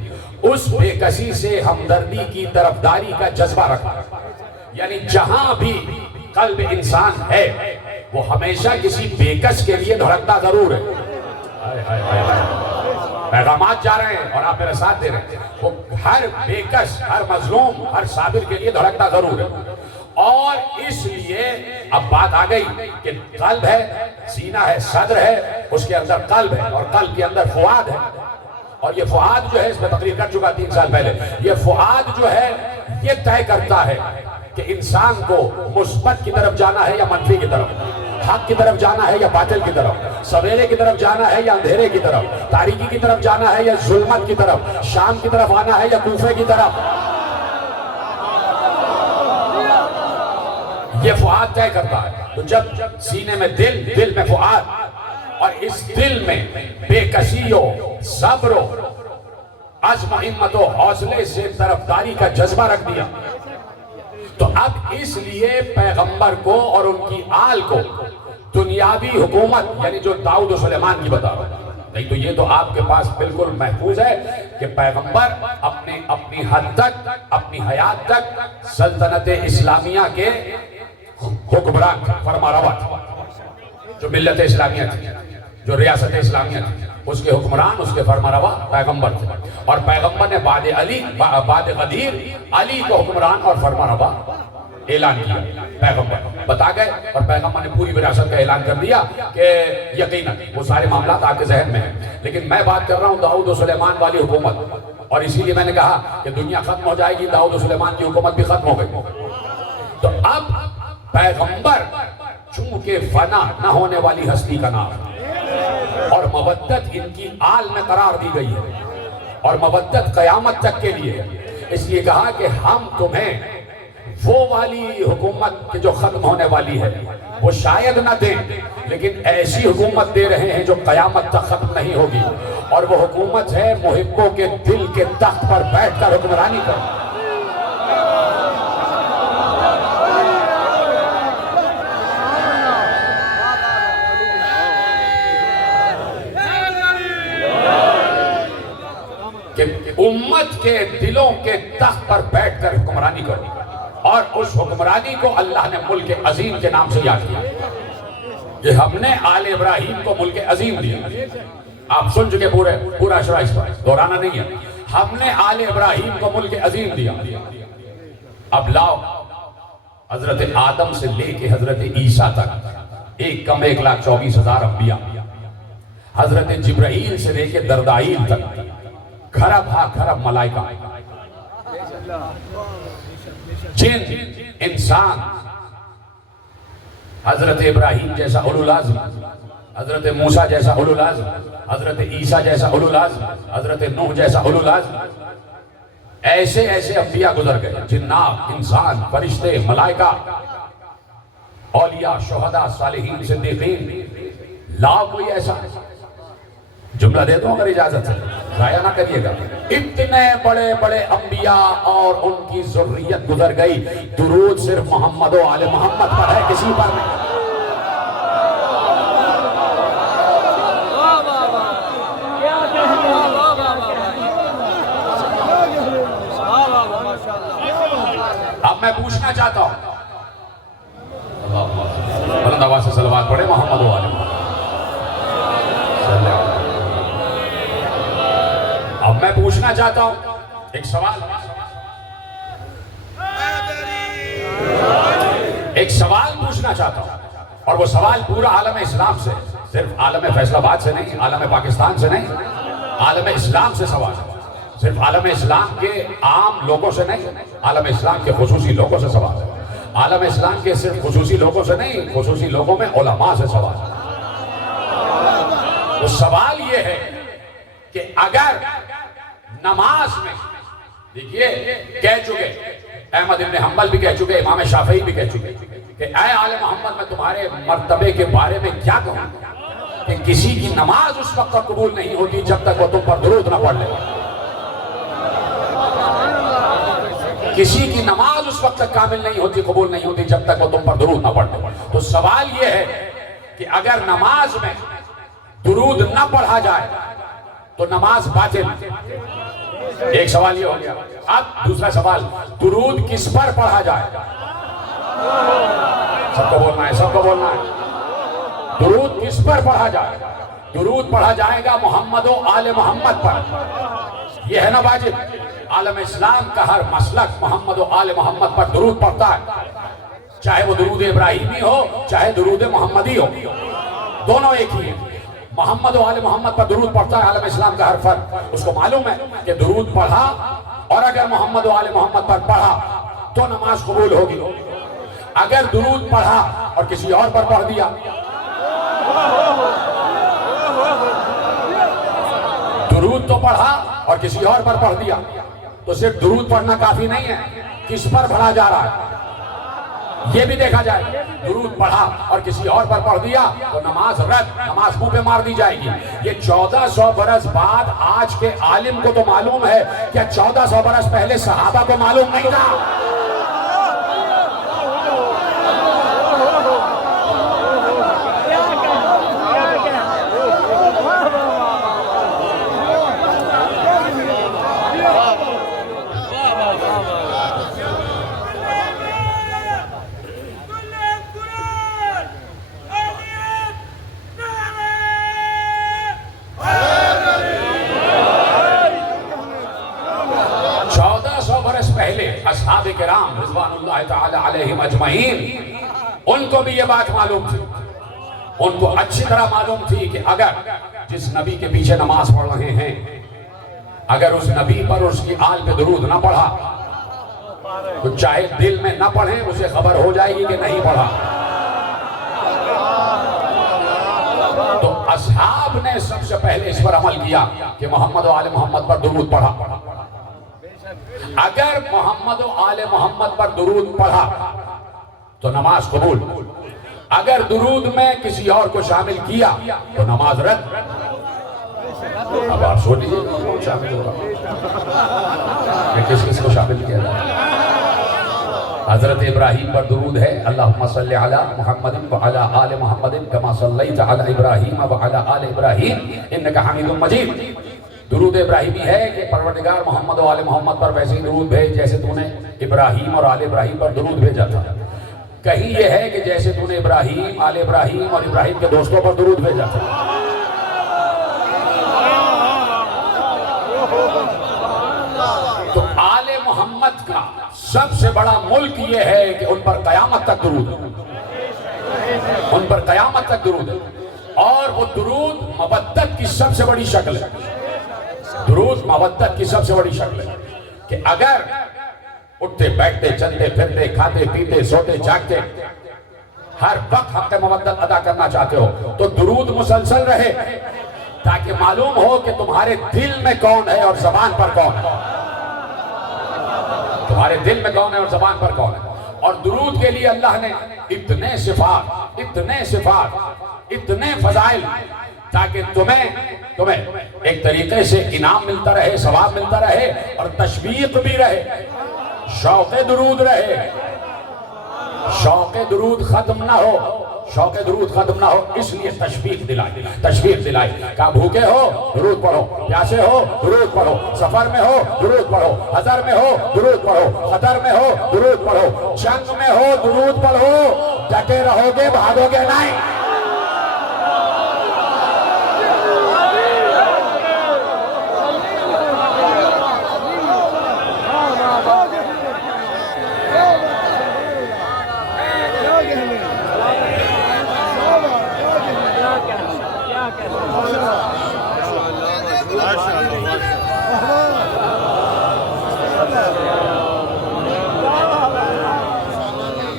اس بے کسی سے ہمدردی کی طرفداری کا جذبہ رکھا. یعنی جہاں بھی قلب انسان ہے وہ ہمیشہ کسی بے کس کے لیے دھڑکتا ضرور ہے. پیغامات جا رہے ہیں اور آپ میرے ساتھ دے رہے ہیں، وہ ہر بے کس، ہر مظلوم، ہر صابر کے لیے دھڑکتا ضرور ہے. اور اس لیے اب بات آ گئی کہ قلب ہے، سینہ ہے، صدر ہے، اس کے اندر قلب ہے، اور قلب کے اندر فؤاد ہے. اور یہ فؤاد جو ہے، اس میں تقریر کر چکا 3 سال پہلے، یہ فؤاد جو ہے یہ طے کرتا ہے کہ انسان کو مثبت کی طرف جانا ہے یا منفی کی طرف، حق کی طرف جانا ہے یا باطل کی طرف، سویرے کی طرف جانا ہے یا اندھیرے کی طرف، تاریکی کی طرف جانا ہے یا ظلمت کی طرف، شام کی طرف آنا ہے یا کوفے کی طرف. یہ فؤاد طے کرتا ہے. تو جب سینے میں دل میں فؤاد، اور اس دل میں بے کسی و صبر و عزم و ہمت و حوصلے سے طرفداری کا جذبہ رکھ دیا، تو اب اس لیے پیغمبر کو اور ان کی آل کو دنیاوی حکومت، یعنی جو داؤد و سلیمان کی بتا رہا ہے، نہیں تو یہ تو آپ کے پاس بالکل محفوظ ہے کہ پیغمبر اپنی حد تک، اپنی حیات تک سلطنت اسلامیہ کے حکمران فرما روا تھا، جو ملت اسلامیہ تھی، جو ریاست اسلامیہ تھی، اس کے حکمران، اس کے فرما روا پیغمبر تھے، اور پیغمبر نے بعد غدیر علی کو حکمران اور فرما روا اعلان کیا۔ پیغمبر بتا گئے اور پیغمبر نے پوری وراثت کا اعلان کر دیا کہ یقیناً وہ سارے معاملات آپ کے ذہن میں ہیں، لیکن میں بات کر رہا ہوں داؤد و سلیمان والی حکومت، اور اسی لیے میں نے کہا کہ دنیا ختم ہو جائے گی، داؤد و سلیمان کی حکومت بھی ختم ہو گئی۔ تو اب پیغمبر چونکہ فنا نہ ہونے والی ہستی کا نام، اور مودت ان کی آل میں قرار دی گئی ہے، اور مودت قیامت تک کے لیے ہے، اس لیے کہا کہ ہم تمہیں وہ والی حکومت جو ختم ہونے والی ہے وہ شاید نہ دیں، لیکن ایسی حکومت دے رہے ہیں جو قیامت تک ختم نہیں ہوگی، اور وہ حکومت ہے محبوں کے دل کے تخت پر بیٹھ کر حکمرانی کرنا۔ کہ امت کے دلوں کے تخت پر بیٹھ کر حکمرانی کرنی، اور اس حکمرانی کو اللہ نے ملک عظیم کے نام سے یاد کیا کہ ہم نے آل ابراہیم کو ملک عظیم دیا۔ آپ سن چکے پورا اشرا اس پر دہرانا نہیں ہے، ہم نے آل ابراہیم کو ملک عظیم دیا۔ اب لاؤ حضرت آدم سے لے کے حضرت عیسیٰ تک 1,24,000 انبیاء، حضرت جبرائیل سے لے کے دردائیل تک کھرب ملائکہ، جن انسان حضرت ابراہیم جیسا اولو العزم، حضرت موسیٰ جیسا اولو العزم، حضرت عیسیٰ جیسا اولو العزم، حضرت نوح جیسا اولو العزم، ایسے انبیاء گزر گئے، جنات، انسان، فرشتے، ملائکہ، اولیاء، شہداء، صالحین، صدیقین۔ لاؤ کوئی ایسا جملہ دے دو اگر اجازت ہے، ضائع نہ کریے گا۔ اتنے بڑے بڑے انبیاء اور ان کی ذریت گزر گئی، درود صرف محمد و آل محمد پر ہے، کسی پر نہیں۔ اب میں پوچھنا چاہتا ہوں، بلند آواز سے صلوات پڑھے محمد و آل محمد۔ اب میں پوچھنا چاہتا ہوں ایک سوال پوچھنا چاہتا ہوں، اور وہ سوال پورا عالم اسلام سے، صرف عالم فیصل آباد سے نہیں، عالم پاکستان سے نہیں، عالم اسلام سے سوال ہے، صرف عالم اسلام کے عام لوگوں سے نہیں، عالم اسلام کے خصوصی لوگوں سے سوال ہے، عالم اسلام کے صرف خصوصی لوگوں سے نہیں، خصوصی لوگوں میں علماء سے سوال ہے۔ وہ سوال یہ ہے کہ اگر نماز میں، دیکھیے کہہ چکے احمد ابن حنبل بھی کہہ چکے، امام شافعی بھی کہہ چکے کہ اے آل محمد میں تمہارے مرتبے کے بارے میں کیا کہوں کہ کسی کی نماز اس وقت تک قبول نہیں ہوتی جب تک وہ تم پر درود نہ پڑھ لے۔ کسی کی نماز اس وقت تک کامل نہیں ہوتی، قبول نہیں ہوتی جب تک وہ تم پر درود نہ پڑھ لے۔ تو سوال یہ ہے کہ اگر نماز میں درود نہ پڑھا جائے تو نماز باطل۔ ایک سوال یہ ہو گیا۔ اب دوسرا سوال، درود کس پر پڑھا جائے؟ سب کو بولنا ہے، سب کو بولنا ہے۔ درود کس پر پڑھا جائے؟ درود پڑھا جائے گا محمد و آل محمد پر، یہ ہے نا واجب۔ عالم اسلام کا ہر مسلک محمد و آل محمد پر درود پڑھتا ہے، چاہے وہ درود ابراہیمی ہو چاہے درود محمدی ہو، دونوں ایک ہی ہیں۔ محمد و آل محمد پر درود پڑھتا ہے عالم اسلام کا ہر فرد، اس کو معلوم ہے کہ درود پڑھا اور اگر محمد و آل محمد پر پڑھا تو نماز قبول ہوگی۔ اگر درود پڑھا اور کسی اور پر پڑھ دیا، درود تو پڑھا اور کسی اور پر پڑھ دیا تو صرف درود پڑھنا کافی نہیں ہے، کس پر پڑھا جا رہا ہے یہ بھی دیکھا جائے۔ درود پڑھا اور کسی اور پر پڑھ دیا تو نماز رد، نماز منہ پہ مار دی جائے گی۔ یہ 1400 برس بعد آج کے عالم کو تو معلوم ہے، کیا 1400 برس پہلے صحابہ کو معلوم نہیں تھا؟ علیہم اجمعین، ان کو بھی یہ بات معلوم تھی، ان کو اچھی طرح معلوم تھی کہ اگر جس نبی کے پیچھے نماز پڑھ رہے ہیں، اگر اس نبی پر اس کی آل پہ درود نہ پڑھا تو چاہے دل میں نہ پڑھیں، اسے خبر ہو جائے گی کہ نہیں پڑھا۔ تو اصحاب نے سب سے پہلے اس پر عمل کیا کہ محمد و آل محمد پر درود پڑھا۔ اگر محمد و آل محمد پر درود پڑھا تو نماز قبول، اگر درود میں کسی اور کو شامل کیا تو نماز رد۔ اب آپ سو لیجیے کون شامل ہوگا، کس کو شامل کیا جائے؟ حضرت ابراہیم پر درود ہے، اللہم صلی علی محمد وعلی آل محمد کما صلیت علی ابراہیم وعلی آل ابراہیم انکا حمید مجید۔ درود ابراہیمی ہے کہ پروردگار محمد و آل محمد پر ویسے ہی درود بھیج جیسے تو نے ابراہیم اور آل ابراہیم پر درود بھیجا تھا۔ کہیں یہ ہے کہ جیسے تو نے ابراہیم، آل ابراہیم اور ابراہیم کے دوستوں پر درود بھیجا تھا۔ تو آل محمد کا سب سے بڑا ملک یہ ہے کہ ان پر قیامت تک درود ہے، ان پر قیامت تک درود ہے، اور وہ درود مودت کی سب سے بڑی شکل ہے۔ درود مودت کی سب سے بڑی شکل ہے کہ اگر اٹھتے بیٹھتے چلتے پھرتے کھاتے پیتے سوتے جاگتے ہر وقت حق مودت ادا کرنا چاہتے ہو تو درود مسلسل رہے، تاکہ معلوم ہو کہ تمہارے دل میں کون ہے اور زبان پر کون ہے، تمہارے دل میں کون ہے اور زبان پر کون ہے۔ اور درود کے لیے اللہ نے اتنے صفات، اتنے فضائل، تاکہ تمہیں ایک طریقے سے انعام ملتا رہے، ثواب ملتا رہے، اور تشویق بھی رہے، شوق درود رہے، شوق درود ختم نہ ہو، شوق درود ختم نہ ہو، اس لیے تشویق دلائی، کہا بھوکے ہو درود پڑھو، پیاسے ہو درود پڑھو، سفر میں ہو درود پڑھو، حضر میں ہو درود پڑھو، خطر میں ہو درود پڑھو، جنگ میں ہو درود پڑھو، ڈٹے رہو گے بھاگو گے نہیں۔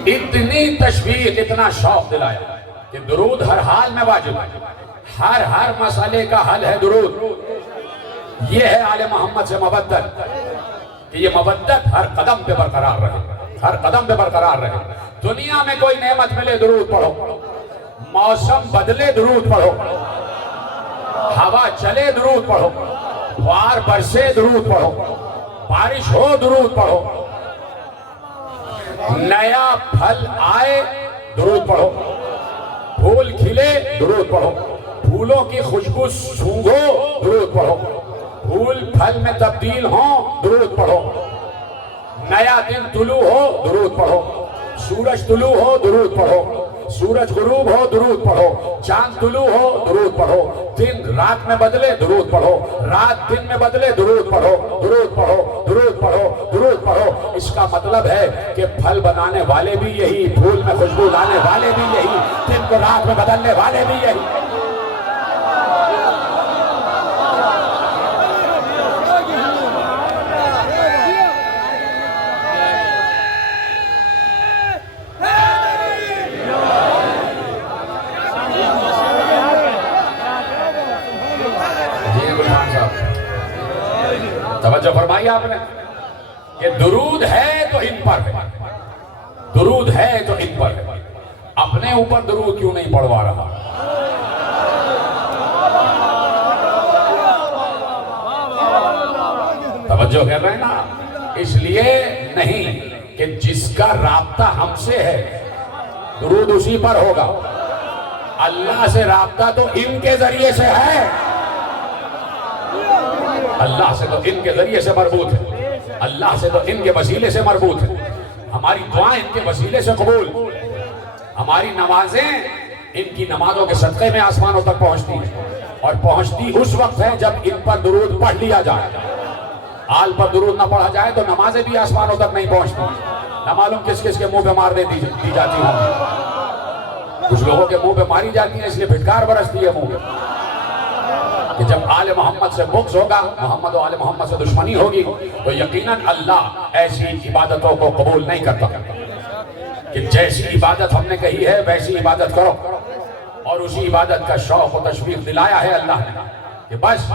اتنی تشویق، اتنا شوق دلایا کہ درود ہر حال میں واجب ہے، ہر مسئلے کا حل ہے درود۔ یہ ہے آل محمد سے مودت، کہ یہ مودت ہر قدم پہ برقرار رہے، ہر قدم پہ برقرار رہے۔ دنیا میں کوئی نعمت ملے درود پڑھو، موسم بدلے درود پڑھو، ہوا چلے درود پڑھو، بہار برسے درود پڑھو، بارش ہو درود پڑھو، نیا پھل آئے درود پڑھو، پھول کھلے درود پڑھو، پھولوں کی خوشبو سونگھو درود پڑھو، پھول پھل میں تبدیل ہوں درود پڑھو، نیا دن طلوع ہو درود پڑھو، سورج طلوع ہو درود پڑھو، سورج غروب ہو درود پڑھو، چاند طلوع ہو درود پڑھو، دن رات میں بدلے درود پڑھو، رات دن میں بدلے درود پڑھو، درود پڑھو، درود پڑھو، درود پڑھو۔ اس کا مطلب ہے کہ پھل بنانے والے بھی یہی، پھول میں خوشبو لانے والے بھی یہی، دن کو رات میں بدلنے والے بھی یہی۔ توجہ فرمائی آپ نے کہ درود ہے تو ان پر ہے، درود ہے تو ان پر ہے، اپنے اوپر درود کیوں نہیں پڑھوا رہا؟ توجہ کر رہے ہیں نا؟ اس لیے نہیں کہ جس کا رابطہ ہم سے ہے درود اسی پر ہوگا، اللہ سے رابطہ تو ان کے ذریعے سے ہے، اللہ سے تو ان کے ذریعے سے مربوط ہے، اللہ سے تو ان کے وسیلے سے مربوط ہے، ہماری دعائیں ان کے وسیلے سے قبول، ہماری نمازیں ان کی نمازوں کے صدقے میں آسمانوں تک پہنچتی ہیں، اور پہنچتی اس وقت ہے جب ان پر درود پڑھ لیا جائے۔ آل پر درود نہ پڑھا جائے تو نمازیں بھی آسمانوں تک نہیں پہنچتی۔ نہ معلوم کس کس کے منہ پہ مارنے دی جاتی ہوں. کچھ لوگوں کے منہ پہ ماری جاتی ہیں اس لیے پھٹکار برستی ہے منہ پہ کہ جب آل محمد سے بغض ہوگا, محمد و آل محمد سے دشمنی ہوگی, تو یقیناً اللہ ایسی عبادتوں کو قبول نہیں کرتا کہ جیسی عبادت ہم نے کہی ہے ویسی عبادت کرو. اور اسی عبادت کا شوق و تشویق دلایا ہے اللہ نے کہ بس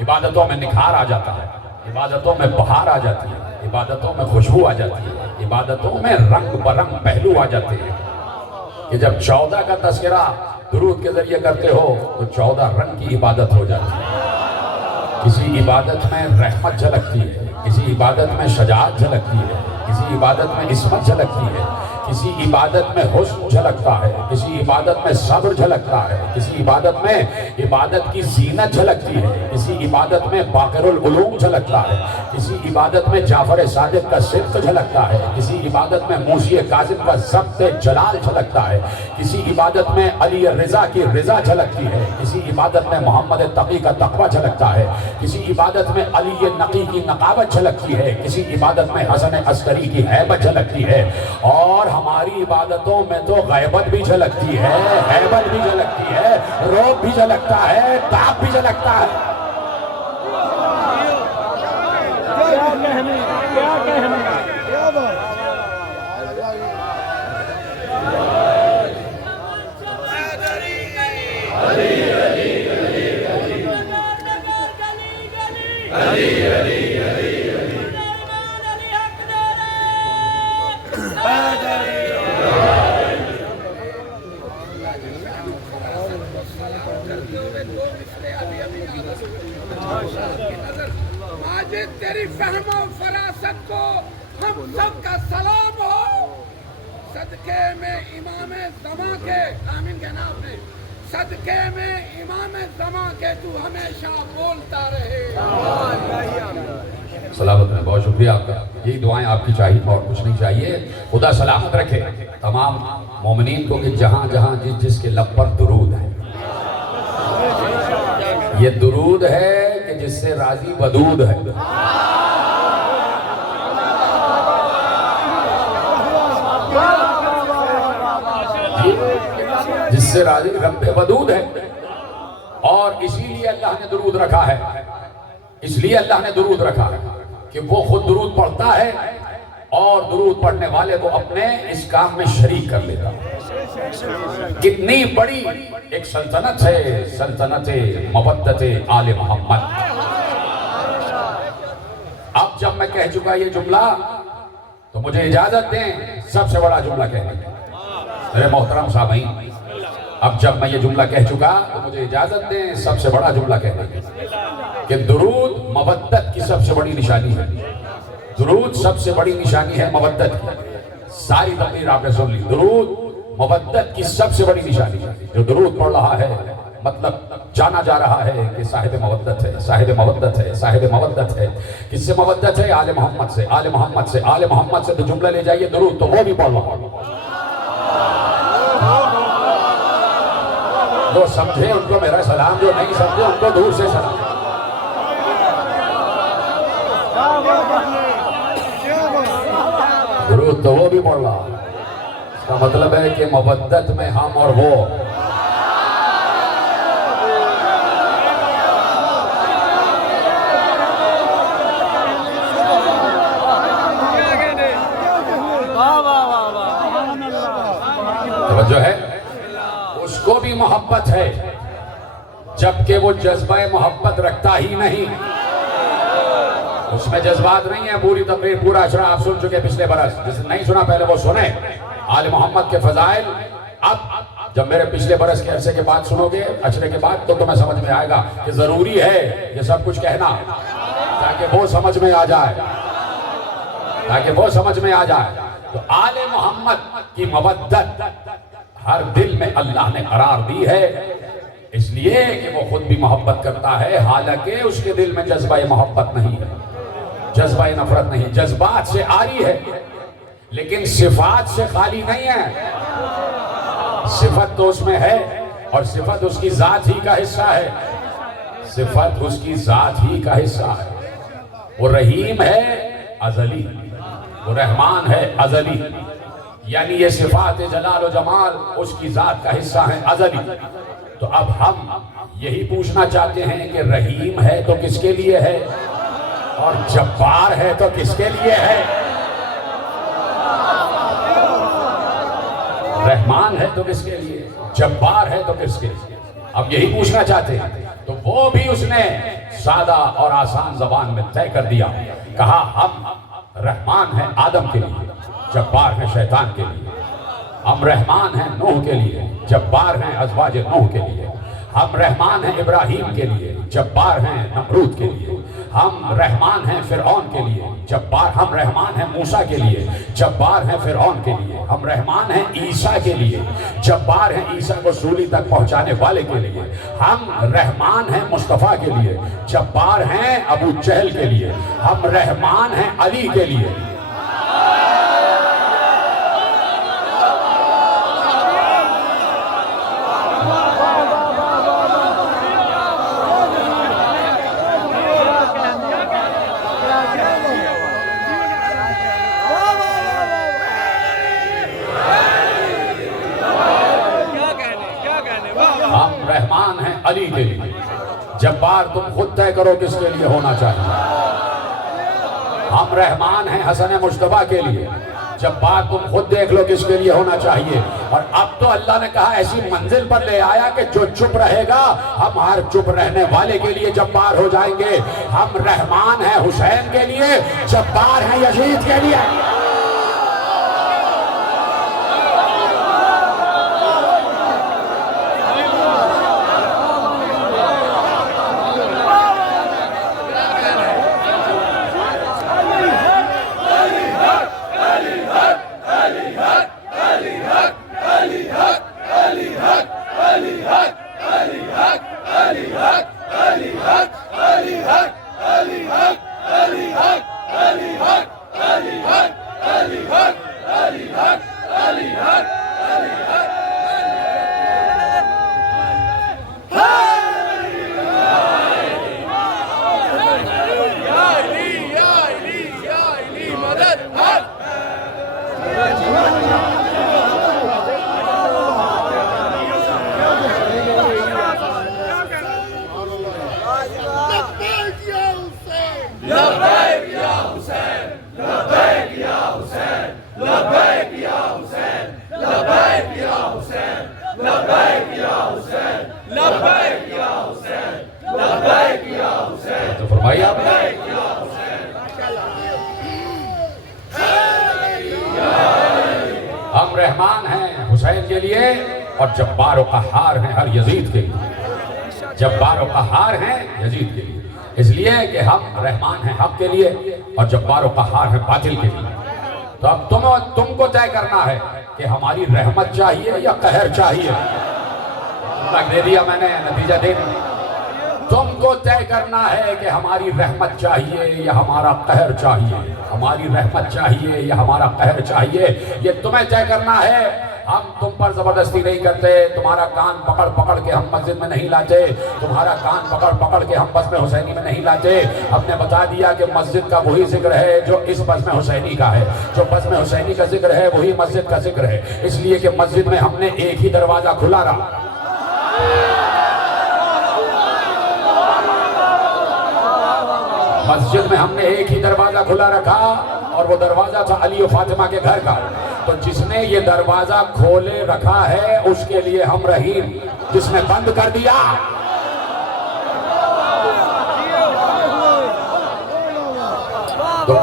عبادتوں میں نکھار آ جاتا ہے, عبادتوں میں بہار آ جاتی ہے, عبادتوں میں خوشبو آ جاتی ہے, عبادتوں میں رنگ برنگ پہلو آ جاتے ہیں کہ جب 14 کا تذکرہ درود کے ذریعے کرتے ہو تو 14 رنگ کی عبادت ہو جاتی ہے. کسی عبادت میں رحمت جھلکتی ہے, کسی عبادت میں شجاعت جھلکتی ہے, کسی عبادت میں عصمت جھلکتی ہے, کسی عبادت میں حسن جھلکتا ہے, کسی عبادت میں صبر جھلکتا ہے, کسی عبادت میں عبادت کی زینت جھلکتی ہے, کسی عبادت میں باقر العلوم جھلکتا ہے, کسی عبادت میں جعفر صادق کا صدق جھلکتا ہے, کسی عبادت میں موسی کاظم کا ضبط جلال جھلکتا ہے, کسی عبادت میں علی رضا کی رضا جھلکتی ہے, کسی عبادت میں محمد تقی کا تقوی جھلکتا ہے, کسی عبادت میں علی نقی کی نقاوت جھلکتی ہے, کسی عبادت میں حسن عسکری کی ہیبت جھلکتی ہے. اور ہماری عبادتوں میں تو غیبت بھی جھلکتی ہے, ہیبت بھی جھلکتی ہے, روب بھی جھلکتا ہے, تاب بھی جھلکتا ہے. ماجد تیری فہم و فراست کو ہم سب کا سلام ہو. صدقے میں امام زمان کے, آمین کہنا آپ نے, صدقے میں امام زمان کے تو ہمیشہ بولتا رہے. سلامت میں بہت شکریہ آپ کا. یہی دعائیں آپ کی چاہیے اور کچھ نہیں چاہیے. خدا سلامت رکھے تمام مومنین کو کہ جہاں جہاں جس جس کے لب پر درود ہے, یہ درود ہے کہ جس سے راضی ودود ہے. جس سے راضی رب ودود ہے. اور اسی لیے اللہ نے درود رکھا ہے, اس لیے اللہ نے درود رکھا ہے کہ وہ خود درود پڑھتا ہے اور درود پڑھنے والے کو اپنے اس کام میں شریک کر لیتا. کتنی بڑی ایک سلطنت ہے, سلطنت مودت آل محمد. اب جب میں کہہ چکا یہ جملہ تو مجھے اجازت دیں سب سے بڑا جملہ کہنے کی. میرے محترم سامعین, اب جب میں یہ جملہ کہہ چکا تو مجھے اجازت دیں سب سے بڑا جملہ کہنے کی کہ درود مودت کی سب سے بڑی نشانی ہے. درود سب سے بڑی نشانی ہے مودت کی. ساری تقریر آپ نے سن لی. درود مودت کی سب سے بڑی نشانی ہے. جو درود پڑھ رہا ہے مطلب جانا جا رہا ہے کہ صاحب مودت ہے, صاحب مودت ہے, صاحب مودت ہے. کس سے مودت ہے؟ آل محمد سے, آل محمد سے, آل محمد سے. تو جملہ لے جائیے درود تو وہ بھی پڑھ رہا ہے. جو سمجھے ان کو میرا سلام, جو نہیں سمجھے ان کو دور سے سلام. درود تو وہ بھی پڑھ رہا. اس کا مطلب ہے کہ مودت میں ہم اور وہ. توجہ ہے, اس کو بھی محبت ہے جبکہ وہ جذبہ محبت رکھتا ہی نہیں. اس میں جذبات نہیں ہیں. پوری تقریر پورا اشرا آپ سن چکے پچھلے برس. جس نے نہیں سنا پہلے وہ سنیں. آل محمد کے فضائل اب جب میرے پچھلے برس کے عرصے کے بعد سنو گے, اشرے کے بعد, تو تمہیں سمجھ میں آئے گا کہ ضروری ہے یہ سب کچھ کہنا تاکہ وہ سمجھ میں آ جائے, تاکہ وہ سمجھ میں آ جائے. تو آل محمد کی مودت ہر دل میں اللہ نے قرار دی ہے, اس لیے کہ وہ خود بھی محبت کرتا ہے, حالانکہ اس کے دل میں جذبہ محبت نہیں ہے, جذبہ نفرت نہیں. جذبات سے آری ہے لیکن صفات سے خالی نہیں ہے. صفت تو اس میں ہے اور صفت اس کی ذات ہی کا حصہ ہے. صفت اس کی ذات ہی کا حصہ ہے. وہ رحیم ہے ازلی, وہ رحمان ہے ازلی، یعنی یہ صفات جلال و جمال اس کی ذات کا حصہ ہیں ازلی۔ تو اب ہم یہی پوچھنا چاہتے ہیں کہ رحیم ہے تو کس کے لیے ہے، اور جبار ہے تو کس کے لیے ہے؟ رحمان ہے تو کس کے لیے، جبار ہے تو کس کے لیے؟ اب یہی پوچھنا چاہتے ہیں۔ تو وہ بھی اس نے سادہ اور آسان زبان میں طے کر دیا، کہا ہم رحمان ہیں آدم کے لیے، جبار ہیں شیطان کے لیے۔ ہم رحمان ہیں نوح کے لیے، جبار ہیں ازواج نوح کے لیے۔ ہم رحمان ہیں ابراہیم کے لیے، جبار ہیں نمرود کے لیے۔ ہم رحمان ہیں فرعون کے لیے، جبار۔ ہم رحمان ہیں موسیٰ کے لیے، جبار ہیں فرعون کے لیے۔ ہم رحمان ہیں عیسیٰ کے لیے، جبار ہیں عیسیٰ کو سولی تک پہنچانے والے کے لیے۔ ہم رحمان ہیں مصطفیٰ کے لیے، جبار ہیں ابو جہل کے لیے۔ ہم رحمان ہیں علی کے لیے۔ ہم رحمان ہیں علی کے لیے، جبار تم خود طے کرو کس کے لیے ہونا چاہیے۔ ہم رحمان ہیں حسن مجتبیٰ کے لیے، جبار تم خود دیکھ لو کس کے لیے ہونا چاہیے۔ اور اب تو اللہ نے کہا ایسی منزل پر لے آیا کہ جو چپ رہے گا ہم ہر چپ رہنے والے کے لیے جبار ہو جائیں گے۔ ہم رحمان ہیں حسین کے لیے، جبار ہیں یزید کے لیے۔ تو فرمائیے آپ نے ہم رحمان ہیں حسین کے لیے اور جبار و قہار ہیں ہر یزید کے لیے۔ جبار و قہار ہیں یزید کے لیے، اس لیے کہ ہم رحمان ہیں حق کے لیے اور جبار و قہار ہیں باطل کے لیے۔ تو اب تم کو طے کرنا ہے کہ ہماری رحمت چاہیے یا قہر چاہیے۔ دے دیا میں نے نتیجہ دے دیا۔ تم کو طے کرنا ہے کہ ہماری رحمت چاہیے یا ہمارا قہر چاہیے، ہماری رحمت چاہیے یا ہمارا قہر چاہیے، یہ تمہیں طے کرنا ہے۔ ہم تم پر زبردستی نہیں کرتے، تمہارا کان پکڑ پکڑ کے ہم مسجد میں نہیں لاتے، تمہارا کان پکڑ پکڑ کے ہم بزم حسینی میں نہیں لاتے۔ ہم نے بتا دیا کہ مسجد کا وہی ذکر ہے جو اس بزم حسینی کا ہے، جو بزم حسینی کا ذکر ہے وہی مسجد کا ذکر ہے، اس لیے کہ مسجد میں ہم نے ایک ہی دروازہ کھلا رہا۔ مسجد میں ہم نے ایک ہی دروازہ کھلا رکھا اور وہ دروازہ تھا علی و فاطمہ کے گھر کا۔ تو جس نے یہ دروازہ کھولے رکھا ہے اس کے لیے ہم رحیم، جس نے بند کر دیا تو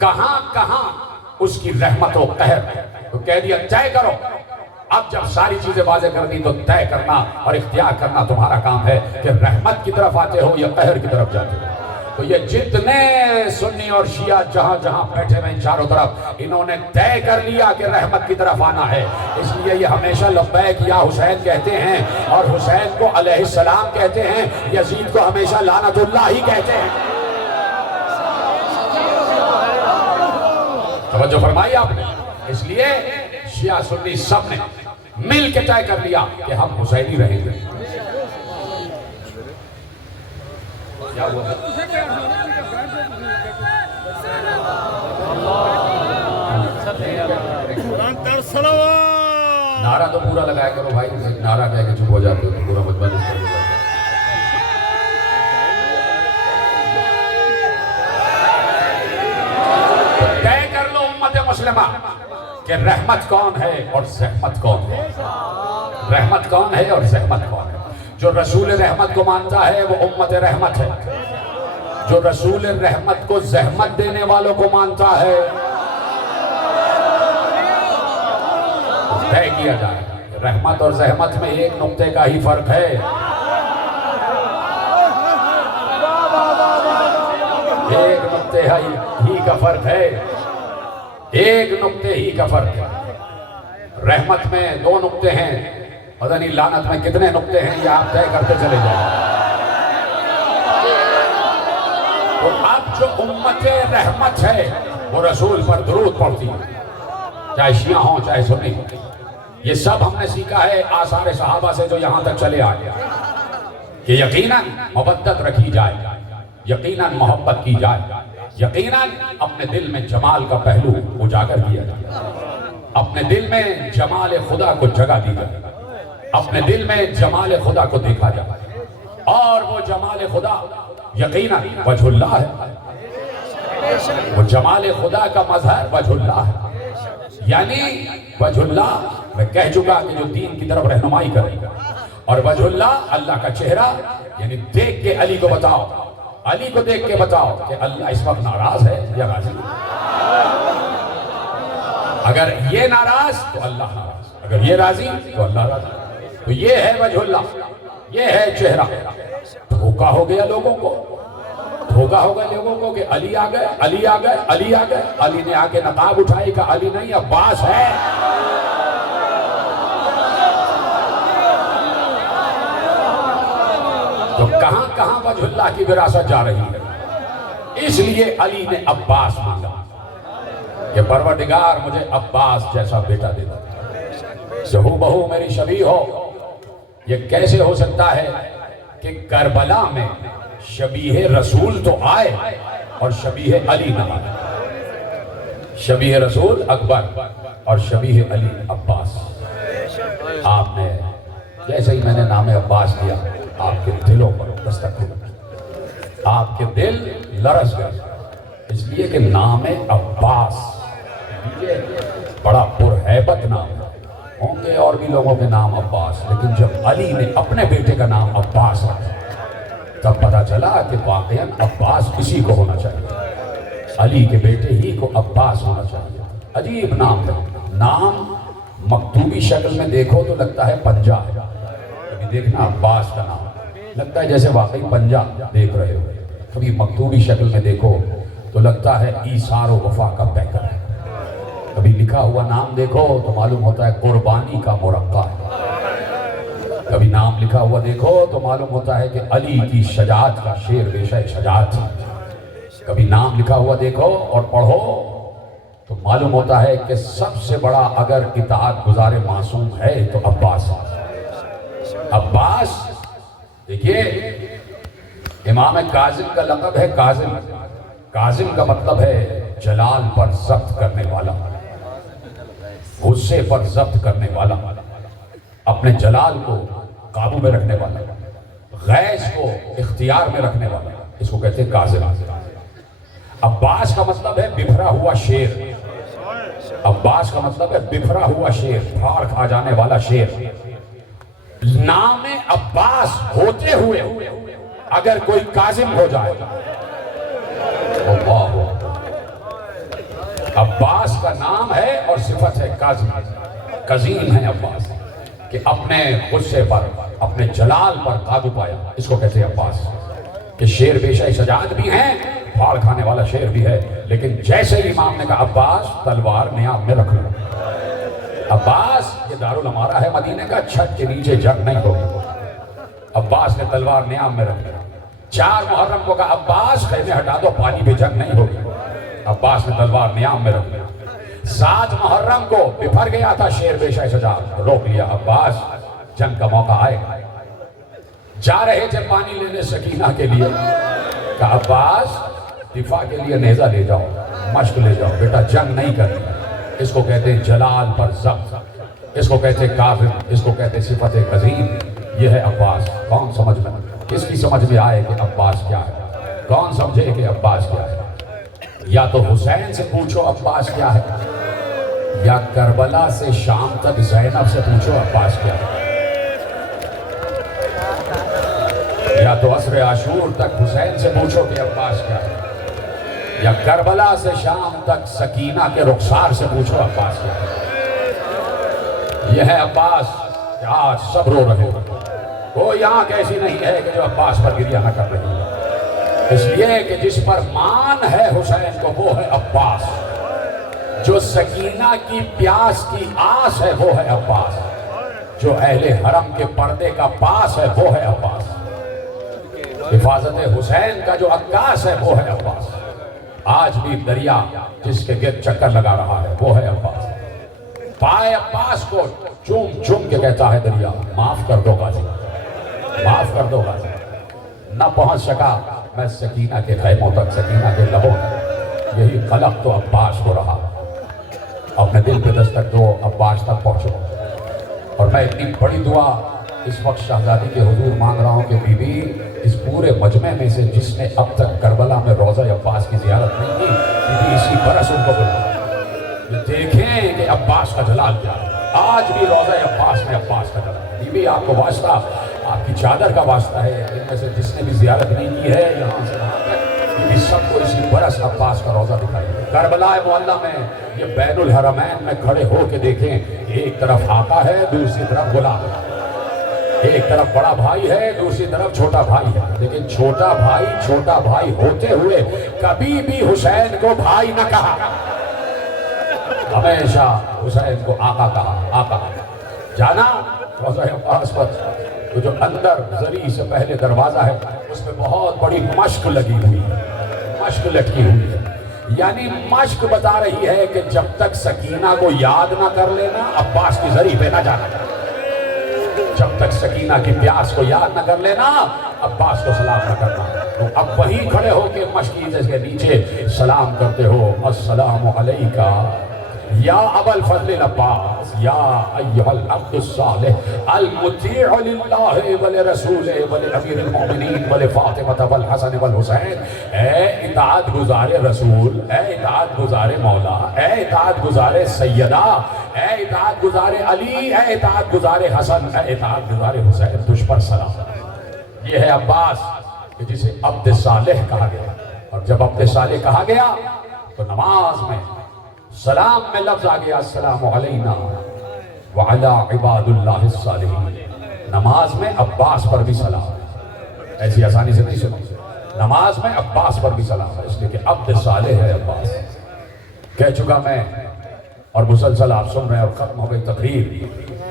کہاں کہاں اس کی رحمت و قہر ہے۔ تو کہہ دیا طے کرو۔ اب جب ساری چیزیں واضح کر دی تو طے کرنا اور اختیار کرنا تمہارا کام ہے کہ رحمت کی طرف آتے ہو یا قہر کی طرف جاتے ہو۔ تو یہ جتنے سنی اور شیعہ جہاں جہاں بیٹھے ہوئے چاروں طرف، انہوں نے طے کر لیا کہ رحمت کی طرف آنا ہے، اس لیے یہ ہمیشہ لبیک یا حسین کہتے ہیں، اور حسین کو علیہ السلام کہتے ہیں، یزید کو ہمیشہ لعنت اللہ ہی کہتے ہیں۔ توجہ فرمائی آپ نے؟ اس لیے شیعہ سنی سب نے مل کے طے کر لیا کہ ہم حسینی رہیں گے۔ کیا ہوا؟ نعرہ تو پورا لگایا کرو بھائی، نعرہ کہہ کے چپ ہو جاتے ہو تو پورا مجمع اس پر ہو جاتا ہے۔ طے کر لو امت مسلمہ کہ رحمت کون ہے اور زحمت کون ہے، رحمت کون ہے اور زحمت کون ہے۔ جو رسول رحمت کو مانتا ہے وہ امت رحمت ہے، جو رسول رحمت کو زحمت دینے والوں کو مانتا ہے طے کیا جائے۔ رحمت اور زحمت میں ایک نقطے کا ہی فرق ہے، ایک نقطے ہی کا فرق ہے، ایک نقطے ہی کا فرق ہے۔ رحمت میں 2 نقطے ہیں، پتہ نہیں لعنت میں کتنے نقطے ہیں، یہ آپ طے کرتے چلے جائیں۔ تو اب جو امت رحمت ہے وہ رسول پر درود پڑھتی ہے، چاہے شیعہ ہوں چاہے سنی ہوں۔ یہ سب ہم نے سیکھا ہے آثار صحابہ سے جو یہاں تک چلے آئے کہ یقیناً مودت رکھی جائے، یقیناً محبت کی جائے، یقیناً اپنے دل میں جمال کا پہلو اجاگر کیا جائے، اپنے دل میں جمال خدا کو جگہ دی جائے، اپنے دل میں جمال خدا کو دیکھا جائے، اور وہ جمال خدا یقیناً وجہ اللہ ہے، وہ جمال خدا کا مظہر وجہ اللہ ہے۔ یعنی وجہ اللہ میں کہہ چکا کہ جو دین کی طرف رہنمائی کرے گا، اور وجہ اللہ اللہ کا چہرہ، یعنی دیکھ کے علی کو بتاؤ، علی کو دیکھ کے بتاؤ کہ اللہ اس وقت ناراض ہے یا راضی ہے۔ اگر یہ ناراض تو اللہ ناراض، اگر یہ راضی تو اللہ راضی۔ تو یہ ہے وجہ اللہ، یہ ہے چہرہ۔ دھوکا ہو گیا لوگوں کو، دھوکا ہو گیا لوگوں کو کہ علی آ گئے، علی آ گئے، علی آ گئے۔ علی نے آ کے نقاب اٹھائی کہ علی نہیں عباس ہے۔ تو کہاں کہاں وجہ اللہ کی وراثت جا رہی ہے۔ اس لیے علی نے عباس مانگا کہ پروردگار مجھے عباس جیسا بیٹا دے دے، جو بہو میری شبیہ ہو۔ یہ کیسے ہو سکتا ہے کہ کربلا میں شبیہ رسول تو آئے اور شبیہ علی نہ آئے؟ شبیہ رسول اکبر اور شبیہ علی عباس۔ آپ نے جیسے ہی میں نے نام عباس دیا، آپ کے دلوں پر دستک ہوئی، آپ کے دل لرز گئے، اس لیے کہ نام عباس بڑا پرہیبت نام ہے۔ ہوں گے اور بھی لوگوں کے نام عباس، لیکن جب علی نے اپنے بیٹے کا نام عباس رکھا تب پتا چلا کہ واقعاً عباس کسی کو ہونا چاہیے، علی کے بیٹے ہی کو عباس ہونا چاہیے۔ عجیب نام ہے، نام مکتوبی شکل میں دیکھو تو لگتا ہے پنجہ ہے، کبھی دیکھنا عباس کا نام لگتا ہے جیسے واقعی پنجہ دیکھ رہے ہو، کبھی مکتوبی شکل میں دیکھو تو لگتا ہے ایثار و وفا کا پیکر ہے، کبھی لکھا ہوا نام دیکھو تو معلوم ہوتا ہے قربانی کا مرقع ہے، کبھی نام لکھا ہوا دیکھو تو معلوم ہوتا ہے کہ علی کی شجاعت کا شعر بیشہ شجاعت ہے، کبھی نام لکھا ہوا دیکھو اور پڑھو تو معلوم ہوتا ہے کہ سب سے بڑا اگر اطاعت گزار معصوم ہے تو عباس ہے۔ عباس دیکھیے، امام کاظم کا لقب ہے کاظم۔ کاظم کا مطلب ہے جلال پر ضبط کرنے والا، غصے پر ضبط کرنے والا، اپنے جلال کو قابو میں رکھنے والا، غیظ کو اختیار میں رکھنے والا، اس کو کہتے ہیں کاظم۔ عباس کا مطلب ہے بکھرا ہوا شیر، عباس کا مطلب ہے بکھرا ہوا شیر، پھاڑ کھا جانے والا شیر۔ نام عباس ہوتے ہوئے اگر کوئی کاظم ہو جائے، اللہ، عباس کا نام ہے اور صفت ہے کاظم، کظیم ہے عباس، کہ اپنے غصے پر، اپنے جلال پر قابو پایا، اس کو کہتے ہیں عباس۔ کہ شیر بیشہ شجاعت بھی ہیں، پھاڑ کھانے والا شیر بھی ہے، لیکن جیسے ہی امام نے کہا عباس تلوار نیام میں رکھ لو، عباس یہ دارالامارہ ہے مدینہ کا، چھت کے نیچے جنگ نہیں ہوگی، عباس نے تلوار نیام میں رکھ لیا۔ 4 محرم کو کہا عباس خیمے ہٹا دو، پانی پہ جنگ نہیں ہوگی، عباس نے تلوار نیام میں رکھ لیا۔ 7 محرم کو بپھر گیا تھا شیر بیشہ شجاعت، روک لیا، عباس جنگ کا موقع آئے گا۔ جا رہے تھے پانی لینے سکینہ کے لیے، کہا عباس دفاع کے لیے نیزہ لے جاؤ، مشق لے جاؤ، بیٹا جنگ نہیں کرنی، اس کو کہتے ہیں جلال پر ضبط۔ اس کو کہتے کافر، اس کو کہتے صفت عظیم. یہ ہے عباس. کون سمجھ میں، کس کی سمجھ میں آئے کہ عباس کیا ہے؟ کون سمجھے کہ عباس کیا ہے؟ یا تو حسین سے پوچھو عباس کیا ہے، یا کربلا سے شام تک زینب سے پوچھو عباس کیا ہے، یا تو عصر عاشور تک حسین سے پوچھو کہ عباس کیا ہے، یا کربلا سے شام تک سکینہ کے رخسار سے پوچھو عباس کیا ہے. یہ ہے عباس کہ آج سب رو رہے ہو. کوئی آنکھ ایسی نہیں ہے کہ جو عباس پر گریہ نہ کر رہی ہے، اس لیے کہ جس پر مان ہے حسین کو وہ ہے عباس. جو سکینہ کی پیاس کی آس ہے وہ ہے عباس. جو اہل حرم کے پردے کا پاس ہے وہ ہے عباس. حفاظت حسین کا جو عکاس ہے وہ ہے عباس. آج بھی دریا جس کے گرد چکر لگا رہا ہے وہ ہے عباس. پائے عباس کو چوم چوم کے کہتا ہے دریا، معاف کر دو غازی، معاف کر دو غازی. نہ پہنچ سکا میں سکینہ کے خیموں تک، سکینہ کے لبوں تک. یہی قلق تو عباس کو رہا. اپنے دل پہ دستک دو، عباس تک پہنچو. اور میں اتنی بڑی دعا اس وقت شہزادی کے حضور مانگ رہا ہوں کہ بی بی اس پورے مجمع میں سے جس نے اب تک کربلا میں روضہ عباس کی زیارت نہیں کی، بی بی اسی برس ان کو بلوا دیکھیں کہ عباس کا جلال کیا ہے. آج بھی روضہ عباس میں عباس کا جلال. بی بی آپ کو واسطہ، آپ کی چادر کا واسطہ ہے. ان میں سے جس نے بھی زیارت نہیں کی ہے یہاں سے وہاں تک، بی بی سب کو اسی برس عباس کا روضہ دکھائے. کربلا معلیٰ میں یہ بین الحرمین میں کھڑے ہو کے دیکھیں، ایک طرف آقا ہے، دوسری طرف غلام ہے. ایک طرف بڑا بھائی ہے، دوسری طرف چھوٹا بھائی ہے. لیکن چھوٹا بھائی ہوتے ہوئے کبھی بھی حسین کو بھائی نہ کہا. ہمیشہ حسین کو آقا کہا. آقا جانا روضہ عباس پر تو جو اندر زری سے پہلے دروازہ ہے اس میں بہت بڑی مشک لگی ہوئی ہے، مشک لٹکی ہوئی ہے. یعنی مشک بتا رہی ہے کہ جب تک سکینہ کو یاد نہ کر لینا عباس کی زری پہ نہ جانا. جب تک سکینہ کی پیاس کو یاد نہ کر لینا عباس کو سلام نہ کرنا. تو اب وہیں کھڑے ہو کے مشکیزے کے نیچے سلام کرتے ہو. السلام علیکہ یا ابا الفضل العباس یا ایہا العبد الصالح المطیع للہ ولرسولہ ولامیر المؤمنین ولفاطمہ والحسن والحسین. اے اطاعت گزار رسول، اے اطاعت گزار مولا، اے اطاعت گزار سیدہ، اے اطاعت گزار علی، اے اطاعت گزار حسن، اے اطاعت گزار حسین، تجھ پر سلام. یہ ہے عباس کہ جسے عبد صالح کہا گیا. اور جب عبد صالح کہا گیا تو نماز میں سلام میں لفظ آ گیا السلام علینا وعلی عباد اللہ الصالحین. نماز میں عباس پر بھی سلام. ایسی آسانی سے نہیں سنو. نماز میں عباس پر بھی سلام ہے، اس لیے کہ عبد صالح ہے عباس. کہہ چکا میں اور مسلسل آپ سن رہے ہیں اور ختم ہو گئی تقریر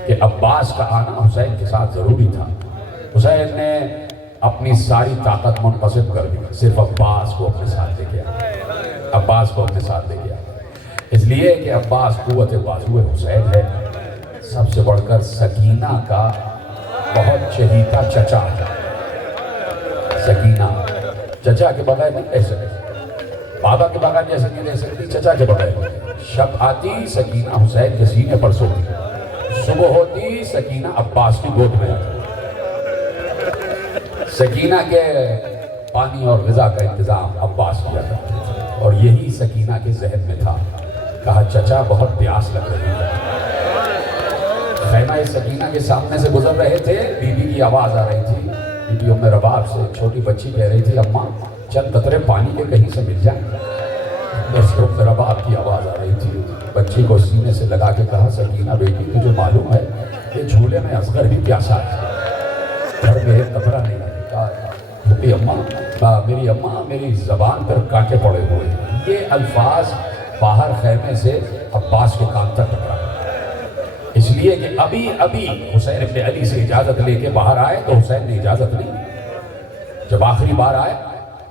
کہ عباس کا آنا حسین کے ساتھ ضروری تھا. حسین نے اپنی ساری طاقت منقسم کر دی، صرف عباس کو اپنے ساتھ لے گیا. عباس کو اپنے ساتھ لے گیا اس لیے کہ عباس قوت بازو حسین ہے. سب سے بڑھ کر سکینہ کا بہت چہیتا چچا ہے. سکینہ چچا کے بغیر نہیں رہ سکتی، بابا کے بغیر جیسے نہیں رہ سکتی، چچا کے بغیر. شب آتی سکینہ حسین کے سینے پر سوتی، صبح ہوتی سکینہ عباس کی گود میں آتی. سکینہ کے پانی اور غذا کا انتظام عباس کیا کرتے تھے اور یہی سکینہ کے ذہن میں تھا. کہا چچا بہت پیاس لگ رہی ہے. خیمہ سکینہ کے سامنے سے گزر رہے تھے، بی بی کی آواز آ رہی تھی. بی بی ام رباب سے چھوٹی بچی کہہ رہی تھی اماں چند قطرے پانی کے کہیں سے مل جائیں. بس ام رباب کی آواز آ رہی تھی. بچی کو سینے سے لگا کے کہا سکینہ بیٹی تجھے معلوم ہے یہ جھولے میں اصغر بھی پیاسا ہے، گھر میں ایک قطرہ نہیں ہے. کہا اماں میری اماں میری زبان پر کانٹے پڑے ہوئے. یہ الفاظ باہر خیمے سے عباس کے کان تک ٹکرا، اس لیے کہ ابھی حسین ابن علی سے اجازت لے کے باہر آئے تو حسین نے اجازت لی. جب آخری بار آئے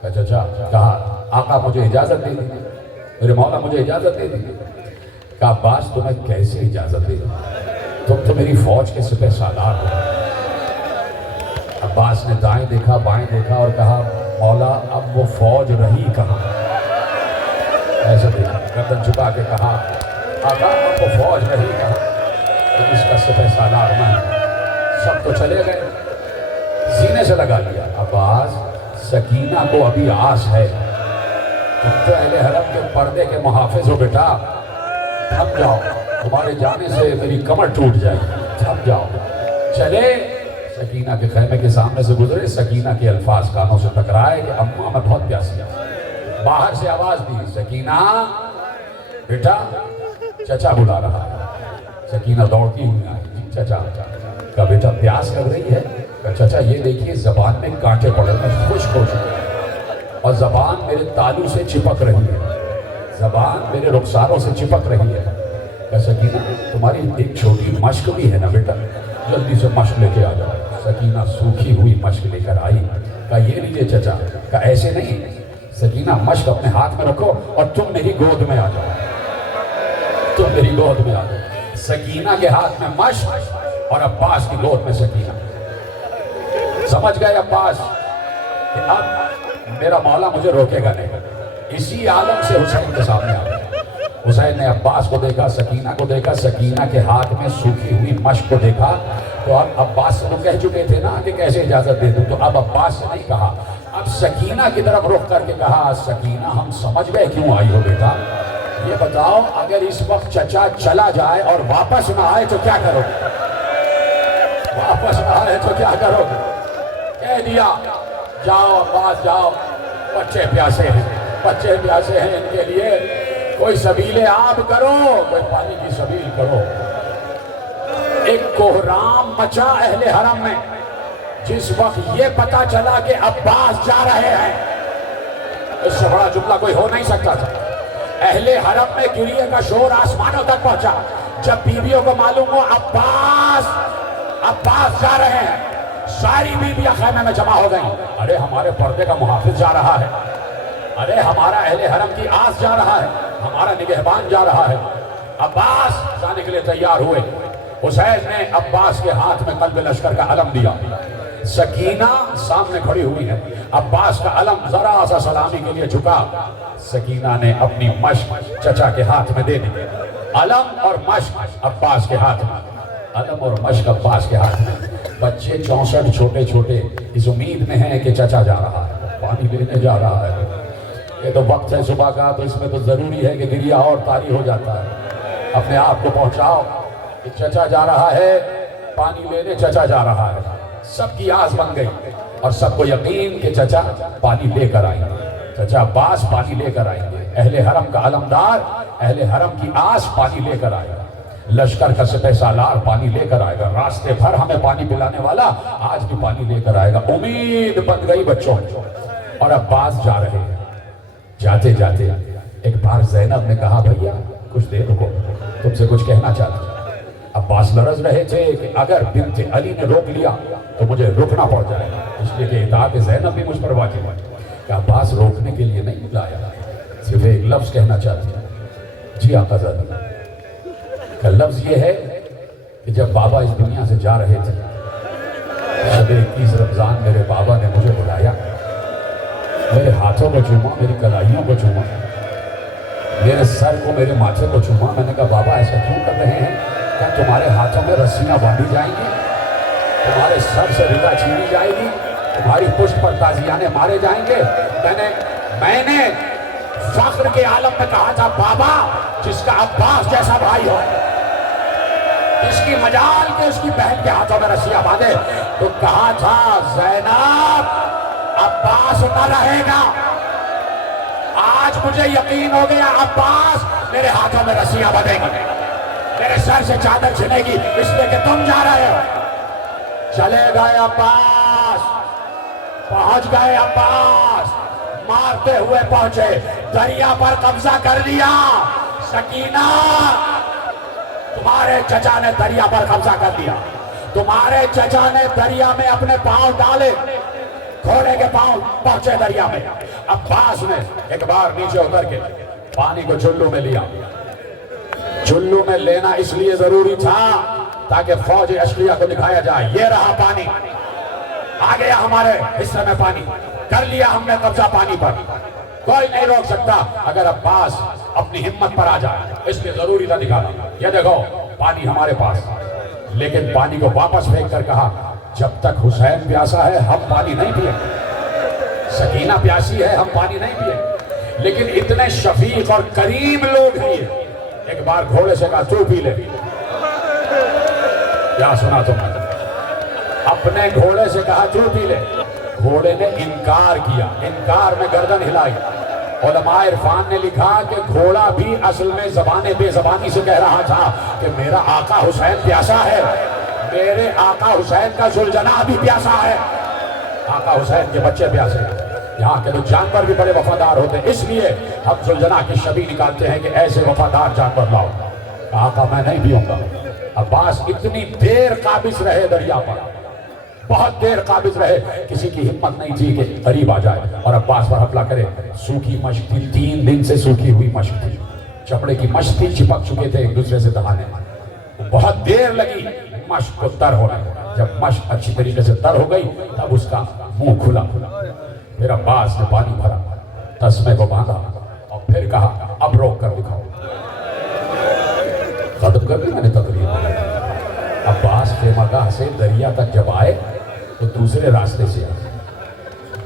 کہا چچا، کہا آقا مجھے اجازت دے دیجیے، میرے مولا مجھے اجازت دے دیجیے. کہا عباس تمہیں کیسے اجازت دے دوں، تم تو میری فوج کے سپہ سالار ہو. عباس نے دائیں دیکھا بائیں دیکھا اور کہا مولا اب وہ فوج رہی کہاں. ایسے دیکھا گردن چھپا کے کہا آقا اب وہ فوج رہی کہاں. اس کا سپہ سالار میں سب تو چلے گئے، سینے سے لگا لیا عباس سکینہ کو ابھی آس ہے، تم تو اہل حرم کے پردے کے محافظ ہو بیٹا، تھم جاؤ، تمہارے جانے سے میری کمر ٹوٹ جائے، تھم جاؤ۔ چلے سکینہ کے خیمے کے سامنے سے گزرے، سکینہ کے الفاظ کانوں سے ٹکرائے کہ اماں میں بہت پیاسی ہوں۔ باہر سے آواز دی، سکینہ بیٹا چچا بلا رہا ہے۔ سکینہ دوڑتی ہوئی آئی، چچا کہا بیٹا پیاس لگ رہی ہے؟ کہا چچا یہ دیکھیے زبان میں کانٹے پڑے، میں خشک ہو چکا اور زبان میرے تالو سے چپک رہی ہے، زبان میرے رخساروں سے چپک رہی ہے۔ کہا سکینہ تمہاری ایک چھوٹی مشق بھی ہے نا بیٹا، جلدی سے مشق لے کے آ جاؤ۔ سکینہ سوکھی ہوئی مشق لے کر آئی، کہا یہ لیجیے چچا۔ کہا ایسے نہیں، سکینہ مشق اپنے ہاتھ میں رکھو اور تم میری گود میں آ جاؤ، تم میری گود میں آ جاؤ۔ سکینہ کے ہاتھ میں مشق اور عباس کی گود میں سکینہ۔ سمجھ گئے عباس کہ اب میرا مولا مجھے روکے گا نہیں۔ اسی عالم سے حسین کے سامنے آ گیا۔ حسین نے عباس کو دیکھا، سکینہ کو دیکھا، سکینہ کے ہاتھ میں سوکھی ہوئی مشق کو دیکھا، تو اب عباس سے وہ کہہ چکے تھے نا کہ کیسے اجازت دے دوں، تو اب عباس سے نہیں کہا، اب سکینہ کی طرف رخ کر کے کہا سکینہ ہم سمجھ گئے کیوں آئی ہو بیٹا، یہ بتاؤ اگر اس وقت چچا چلا جائے اور واپس نہ آئے تو کیا کرو گے؟ واپس نہ آئے تو کیا کرو گے؟ کہہ دیا جاؤ عباس جاؤ، بچے پیاسے ہیں، بچے پیاسے ہیں، ان کے لیے کوئی سبیل آب کرو، کوئی پانی کی سبیل کرو۔ ایک کوہرام مچا اہل حرم میں جس وقت یہ پتا چلا کہ عباس جا رہے ہیں، اس سے بڑا جملہ کوئی ہو نہیں سکتا تھا۔ اہل حرم میں گریے کا شور آسمانوں تک پہنچا جب بیویوں کو معلوم ہو عباس جا رہے ہیں، ساری بیویاں خیمے میں جمع ہو گئیں۔ ارے ہمارے پردے کا محافظ جا رہا ہے، ارے ہمارا اہل حرم کی آس جا رہا ہے، ہمارا نگہبان جا رہا ہے۔ عباس جانے کے لیے تیار ہوئے۔ حسین نے عباس کے ہاتھ میں قلب لشکر کا علم دیا، سکینہ سامنے کھڑی ہوئی ہے، عباس کا علم ذرا سا سلامی کے لیے جھکا، سکینہ نے اپنی مشق چچا کے ہاتھ میں دے دی، علم اور مشق عباس کے ہاتھ میں، علم اور مشق عباس کے ہاتھ میں۔ بچے 64 چھوٹے چھوٹے اس امید میں ہیں کہ چچا جا رہا ہے، پانی لینے جا رہا ہے، یہ تو وقت ہے صبح کا، تو اس میں تو ضروری ہے کہ گریا اور طاری ہو جاتا ہے، اپنے آپ کو پہنچاؤ کہ چچا جا رہا ہے، پانی لینے چچا جا رہا ہے۔ سب کی آس بن گئی اور سب کو یقین کہ چچا پانی لے کر آئیں گے، چچا عباس پانی لے کر آئیں گے، اہل حرم کا علمدار، اہل حرم کی آس پانی لے کر آئے گا، لشکر کا سپہ سالار پانی لے کر آئے گا، راستے بھر ہمیں پانی پلانے والا آج بھی پانی لے کر آئے گا۔ امید بن گئی بچوں اور عباس جا رہے ہیں۔ جاتے جاتے ایک بار زینب نے کہا بھیا کچھ دیر رکو، تم سے کچھ کہنا چاہتا ہوں۔ عباس لرز رہے تھے کہ اگر بنت علی نے روک لیا تو مجھے رکنا پڑ جائے گا، اس لیے کہ اطاعت زینب بھی مجھ پر واجب ہے۔ کہ عباس روکنے کے لیے نہیں بلایا، صرف ایک لفظ کہنا چاہتی ہوں۔ جی آقا زادی، کا لفظ یہ ہے کہ جب بابا اس دنیا سے جا رہے تھے، شب 21 رمضان میرے بابا نے مجھے بلایا، میرے ہاتھوں کو چوما، میری کلائیوں کو چوما، میرے سر کو، میرے ماتھے کو چوما۔ میں نے کہا بابا ایسا کیوں کر رہے ہیں؟ کیا تمہارے ہاتھوں میں رسیاں باندھی جائیں گی، تمہارے سر سے ردا چھینی جائے گی، تمہاری پشت پر تازیانے مارے جائیں گے؟ میں نے فخر کے عالم میں کہا تھا بابا جس کا عباس جیسا بھائی ہو، اس کی مجال کے اس کی بہن کے ہاتھوں میں رسیاں باندھے، تو کہا تھا زینب عباس نہ رہے گا۔ آج مجھے یقین ہو گیا عباس میرے ہاتھوں میں رسیاں باندھے گی، میرے سر سے چادر چھنے گی، اس لیے کہ تم جا رہے ہو۔ چلے گئے عباس، پہنچ گئے عباس، مارتے ہوئے پہنچے، دریا پر قبضہ کر لیا۔ سکینہ تمہارے چچا نے دریا پر قبضہ کر لیا، تمہارے چچا نے دریا میں اپنے پاؤں ڈالے، گھوڑے کے پاؤں پہنچے دریا میں۔ عباس نے ایک بار نیچے اتر کے پانی کو چلو میں لیا، چلو میں لینا اس لیے ضروری تھا تاکہ فوج اشلیہ کو دکھایا جائے یہ رہا پانی، آ گیا ہمارے حصے میں پانی، کر لیا ہم نے قبضہ پانی پر، کوئی نہیں روک سکتا اگر عباس اپنی ہمت پر آ جائے، اس لیے ضروری تھا دکھانا۔ یہ دیکھو پانی ہمارے پاس، لیکن پانی کو واپس پھینک کر کہا جب تک حسین پیاسا ہے ہم پانی نہیں پیئیں، سکینہ پیاسی ہے ہم پانی نہیں پیئیں۔ لیکن اتنے شفیق اور کریم لوگ ہیں، ایک بار گھوڑے سے کہا تو پی لے، کیا سنا تم نے؟ اپنے گھوڑے سے کہا تو پی لے، گھوڑے نے انکار کیا، انکار میں گردن ہلائی۔ علماء عرفان نے لکھا کہ گھوڑا بھی اصل میں زبان بے زبانی سے کہہ رہا تھا کہ میرا آقا حسین پیاسا ہے، میرے آقا حسین کا ذوالجناح بھی پیاسا ہے، آقا حسین کے بچے پیاسے ہیں۔ یہاں کے لوگ جانور بھی بڑے وفادار ہوتے ہیں، اس لیے ہم ذوالجناح کی شبیہ نکالتے ہیں کہ ایسے وفادار جانور لاؤ۔ آقا میں نہیں پیوں گا۔ عباس اتنی دیر قابض رہے دریا پر، بہت دیر قابض رہے، کسی کی ہمت نہیں تھی کہ قریب آ جائے اور عباس پر حملہ کرے۔ سوکھی مشق تھی، 3 دن سے سوکھی ہوئی مشق تھی، چپڑے کی مشق تھی، چپک چکے تھے ایک دوسرے سے دہانے۔ بہت دیر لگی مشق کو تر ہونے، جب مشق اچھی طریقے سے تر ہو گئی تب اس کا منہ کھلا۔ پھر عباس نے پانی بھرا، تسمے کو باندھا اور پھر کہا اب روک کر دکھاؤ۔ ختم کر دی میں نے تقریر۔ عباس خیمہ گاہ سے دریا تک جب آئے تو دوسرے راستے سے آئے۔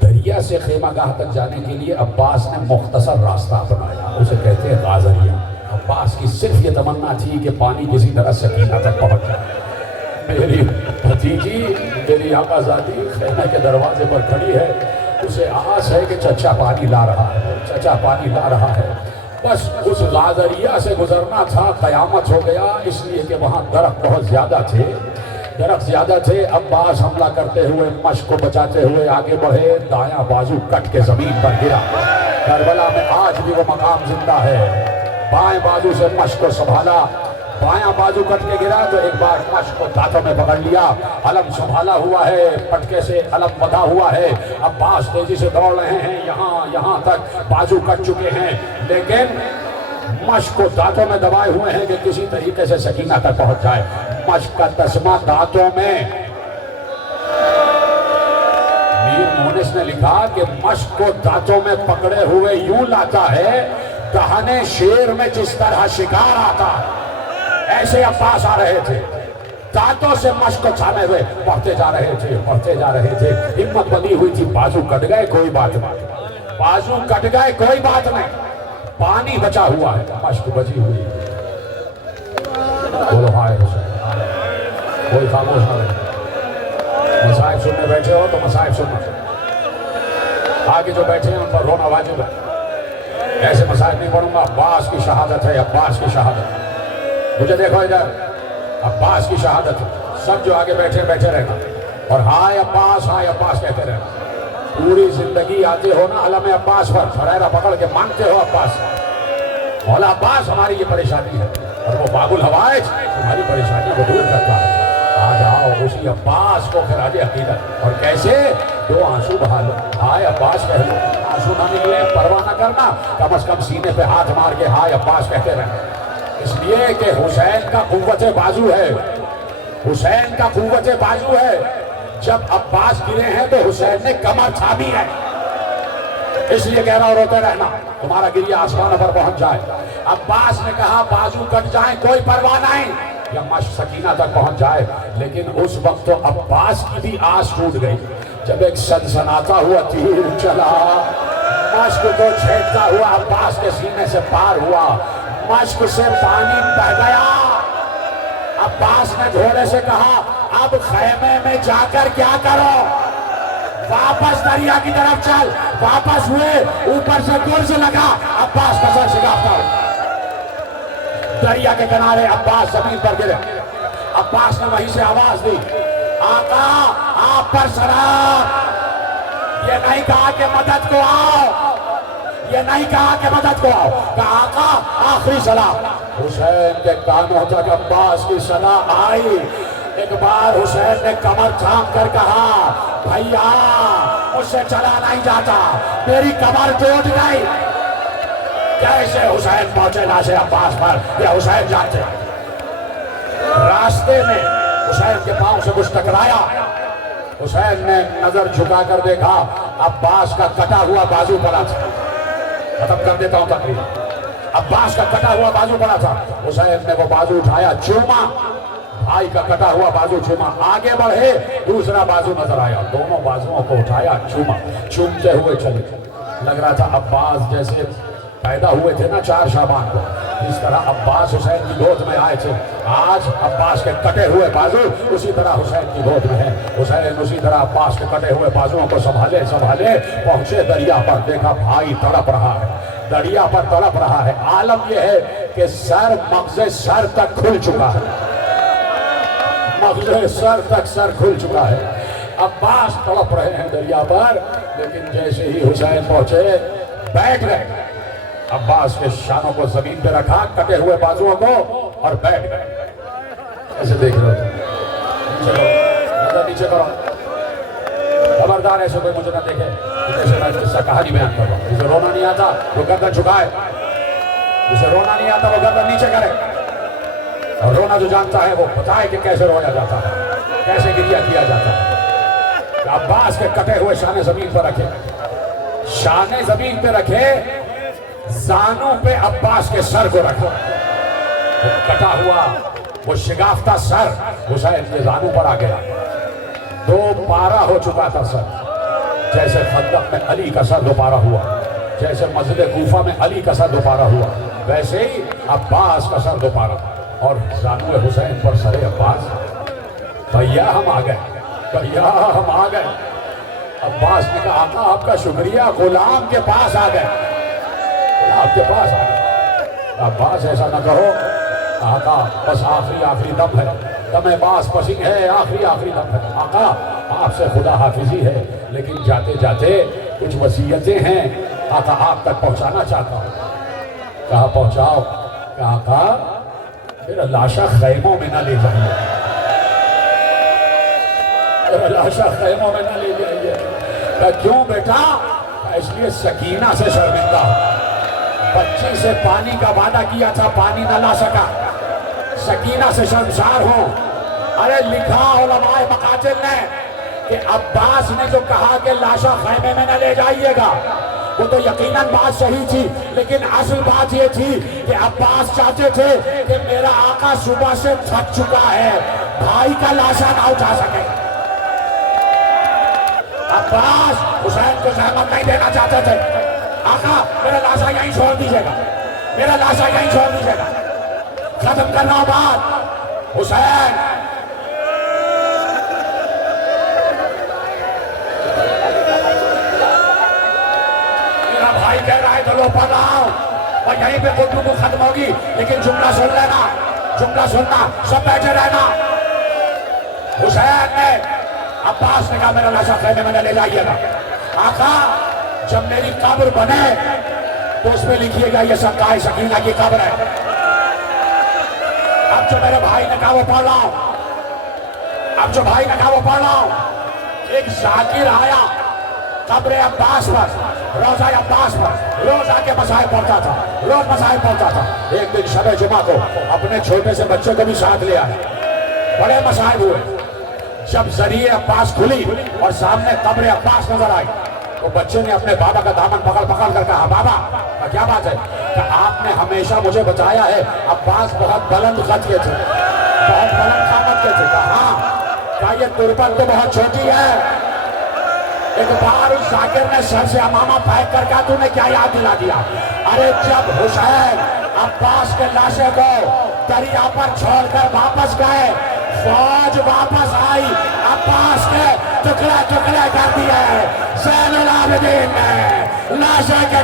دریا سے خیمہ گاہ تک جانے کے لیے عباس نے مختصر راستہ اپنایا، اسے کہتے ہیں غازریہ۔ عباس کی صرف یہ تمنا تھی کہ پانی کسی طرح سکینہ تک پہنچ جائے۔ میری بھتیجی، میری آقازادی خیمے کے دروازے پر کھڑی ہے، اسے آس ہے کہ چچا پانی لا رہا ہے، چچا پانی لا رہا ہے۔ بس اس غازریہ سے گزرنا تھا، قیامت ہو گیا، اس لیے کہ وہاں درخت بہت زیادہ تھے، درخت زیادہ تھے۔ عباس حملہ کرتے ہوئے مشق کو بچاتے ہوئے آگے بڑھے، دایاں بازو کٹ کے زمین پر گرا۔ کربلا میں آج بھی وہ مقام زندہ ہے۔ بائیں بازو سے مشق کو سنبھالا، بایاں بازو کٹ کے گرا تو ایک بار مشق کو دانتوں میں پکڑ لیا، علم سنبھالا ہوا ہے، پٹکے سے علم بندھا ہوا ہے۔ عباس تیزی سے دوڑ رہے ہیں، یہاں تک بازو کٹ چکے ہیں، لیکن مشق کو دانتوں میں دبائے ہوئے ہیں کہ کسی طریقے سے سکینہ تک پہنچ جائے۔ مشق کا تسمہ دانتوں میں۔ میر مونس نے لکھا کہ مشق کو دانتوں میں پکڑے ہوئے یوں لاتا ہے دہنے شیر میں جس طرح شکار آتا، ایسے عباس آ رہے تھے، دانتوں سے مشق کو چھانے ہوئے بڑھتے جا رہے تھے، بڑھتے جا رہے تھے۔ ہمت بنی ہوئی تھی، بازو کٹ گئے کوئی بات نہیں، بازو کٹ گئے کوئی بات نہیں، پانی بچا ہوا ہے، مشق بچی ہوئی۔ بولو ہائے حسین، کوئی خاموش نہ رہے۔ مصائب سننے بیٹھے ہو تو مصائب سننا، آگے جو بیٹھے ہیں ان پر رونا واجب ہے۔ ایسے مصائب نہیں پڑھوں گا۔ عباس کی شہادت ہے، عباس کی شہادت۔ مجھے دیکھو ادھر، عباس کی شہادت ہے۔ سب جو آگے بیٹھے رہنا اور ہائے عباس کہتے رہنا۔ پوری زندگی آتے ہو نا علم عباس پر، فریرہ پکڑ کے مانگتے ہو عباس، مولا عباس ہماری یہ پریشانی ہے، اور وہ باب الحوائج ہماری پریشانی کو دور کرتا ہے۔ آ جاؤ اسی عباس کو خراج عقیدت۔ اور کیسے؟ 2 آنسو بہا لو، ہائے عباس کہہ لو، آنسو نہ نکلے پرواہ نہ کرنا، کم از کم سینے پہ ہاتھ مار کے ہائے عباس کہتے رہنا، اس لیے کہ حسین کا قوت بازو ہے، حسین کا قوت بازو ہے۔ جب عباس گرے ہیں تو حسین نے کمر تھامی ہے، اس لیے کہہ رہا ہوں روتے رہنا، تمہارا گریہ آسمانوں پر پہنچ جائے۔ عباس نے کہا بازو کٹ جائیں کوئی پرواہ نہیں، یا مشق سکینہ تک پہنچ جائے، لیکن اس وقت تو عباس کی بھی آس ٹوٹ گئی جب ایک سنسناتا ہوا تیر چلا، مشق کو چھیڑتا ہوا عباس کے سینے سے پار ہوا، مشق سے پانی بہ گیا۔ عباس نے گھوڑے سے کہا اب خیمے میں جا کر کیا کرو؟ واپس دریا کی طرف چل۔ واپس ہوئے، اوپر سے گرز لگا، عباس کا سر شکافتا ہو دریا کے کنارے، عباس زمین پر گرے۔ عباس نے وہیں سے آواز دی، آقا آپ پر سلام۔ یہ نہیں کہا کہ مدد کو آؤ، یہ نہیں کہا کہ مدد کو آؤ، کہا آقا آخری سلام۔ حسین کے کانوں تک عباس کی صدا آئی۔ ایک بار حسین نے کمر تھام کر کہا بھائیا مجھ سے چلا نہیں جاتا، میری کمر ٹوٹ گئی۔ کیسے حسین پہنچے لاش عباس پر یہ حسین جانتے ہیں۔ راستے میں حسین کے پاؤں سے کچھ ٹکرایا، حسین نے نظر جھکا کر دیکھا، عباس کا کٹا ہوا بازو پڑا تھا۔ ختم کر دیتا ہوں تقریر۔ عباس کا کٹا ہوا بازو پڑا تھا، حسین نے وہ بازو اٹھایا، چوما، بھائی کا کٹا ہوا بازو چوما، آگے بڑھے، دوسرا بازو نظر آیا، دونوں بازوؤں کو اٹھایا، چوما، چومتے ہوئے چلے. لگ رہا تھا عباس جیسے پیدا ہوئے تھے نا 4 شعبان کو، اس طرح عباس حسین کی گود میں آئے تھے. آج عباس کے کٹے ہوئے بازو اسی طرح حسین کی گود میں ہیں. حسین اسی طرح عباس کے کٹے ہوئے بازوؤں کو سنبھالے پہنچے دریا پر. دیکھا بھائی تڑپ رہا ہے، دریا پر تڑپ رہا ہے. عالم یہ ہے کہ سر، مغز سر تک کھل چکا ہے، مغز سر تک سر کھل چکا ہے. عباس تڑپ رہے ہیں دریا پر، لیکن جیسے ہی حسین پہنچے بیٹھ گئے. عباس کے شانوں کو زمین پہ رکھا، کٹے ہوئے بازوؤں کو، اور بیٹھ گئے. ایسے دیکھ رہے ہو، نیچے کرو، نظر نیچے کرو، خبردار ایسے کوئی مجھے نہ دیکھے. جیسے میں قصہ کہانی بیان کر رہا ہوں. جسے رونا نہیں آتا وہ گردن جھکائے، جسے رونا نہیں آتا وہ گردن نیچے کرے. اور رونا جو جانتا ہے وہ بتائے کہ کیسے رویا جاتا ہے، کیسے گریہ کیا جاتا ہے. عباس کے کٹے ہوئے شانے زمین پر رکھے، شانے زمین پہ رکھے، زانوں پہ عباس کے سر کو رکھا. وہ کٹا ہوا، وہ شگافتہ سر حسین کے زانوں پر آ گیا. 2 پارہ ہو چکا تھا سر، جیسے خندق میں علی کا سر 2 پارہ ہوا، جیسے مسجد کوفہ میں علی کا سر 2 پارہ ہوا، ویسے ہی عباس کا سر 2 پارہ. اور زانو حسین پر سر عباس. بھیا ہم آ گئے، بھیا ہم آ گئے. عباس نے کہا آقا آپ کا شکریہ، غلام کے پاس آ گئے، غلام کے پاس آ گئے. عباس ایسا نہ کہو آقا، بس آخری دم ہے، دم باس پسنگ ہے، آخری دم ہے. آقا آپ سے خدا حافظی ہے، لیکن جاتے جاتے کچھ وصیتیں ہیں آقا آپ تک پہنچانا چاہتا ہوں. کہا پہنچاؤ. کہا آقا میرا لاشا خیموں میں نہ لے جائیے، میرا لاشا خیموں میں نہ لے جائیے. کہا کیوں بیٹا؟ اس لیے سکینہ سے شرمندہ ہوں، بچی سے پانی کا وعدہ کیا تھا، پانی نہ لا سکا، سکینہ سے شرمسار ہوں. ارے لکھا علماء مقاتل نے کہ عباس نے جو کہا کہ لاشا خیمے میں نہ لے جائیے گا، وہ تو یقیناً بات صحیح تھی، لیکن اصل بات یہ تھی کہ عباس چاہتے تھے کہ میرا آقا صبح سے تھک چکا ہے، بھائی کا لاشا نہ اٹھا سکے. عباس حسین کو زحمت نہیں دینا چاہتے تھے. آقا میرا لاشا یہیں چھوڑ دیجیے گا، میرا لاشا یہیں چھوڑ دیجیے گا، ختم کرنا بات. حسین میرا بھائی کہہ رہا ہے تو لو پڑھ رہا ہوں، اور یہیں پہ گفتگو ختم ہوگی، لیکن جملہ سن لینا، جملہ سننا، سب بیٹھے رہنا. حسین نے، عباس نے کہا میرا لاشا خیمے میں نہ لے جائیے گا. آقا جب میری قبر بنے تو اس میں لکھیے گا یہ سکائے سکینہ کی قبر ہے. اب جو میرے بھائی نے کہا وہ پڑھ رہا ہوں، اب جو بھائی نے کہا وہ پڑھ رہا ہوں. ایک ذاکر آیا قبر عباس پر، روزہ عباس پر، روز آ کے مسائل پڑھتا تھا، روز مسائل پڑھتا تھا. ایک دن شب جمعہ کو اپنے چھوٹے سے بچے کو بھی ساتھ لیا ہے. بڑے مسائل ہوئے. جب ذریعے عباس کھلی اور سامنے قبر عباس نظر آئی تو بچے نے اپنے بابا کا دامن پکڑ کر کہا بابا کیا بات ہے؟ کہ آپ نے ہمیشہ مجھے بتایا ہے عباس بہت بلند قد کے تھے، بہت بلند قامت کے تھے. کہا ہاں. کہا یہ تربت تو بہت چھوٹی ہے. ایک بار اس ذاکر نے سر سے امامہ پھینک کر کہا تو نے کیا یاد دلا دیا؟ ارے جب حسین عباس کے لاشے کو دریا پر چھوڑ کر واپس گئے، فوج واپس آئی، عباس کے ٹکڑے ٹکڑے کر دیے. زین العابدین نے لاشے کے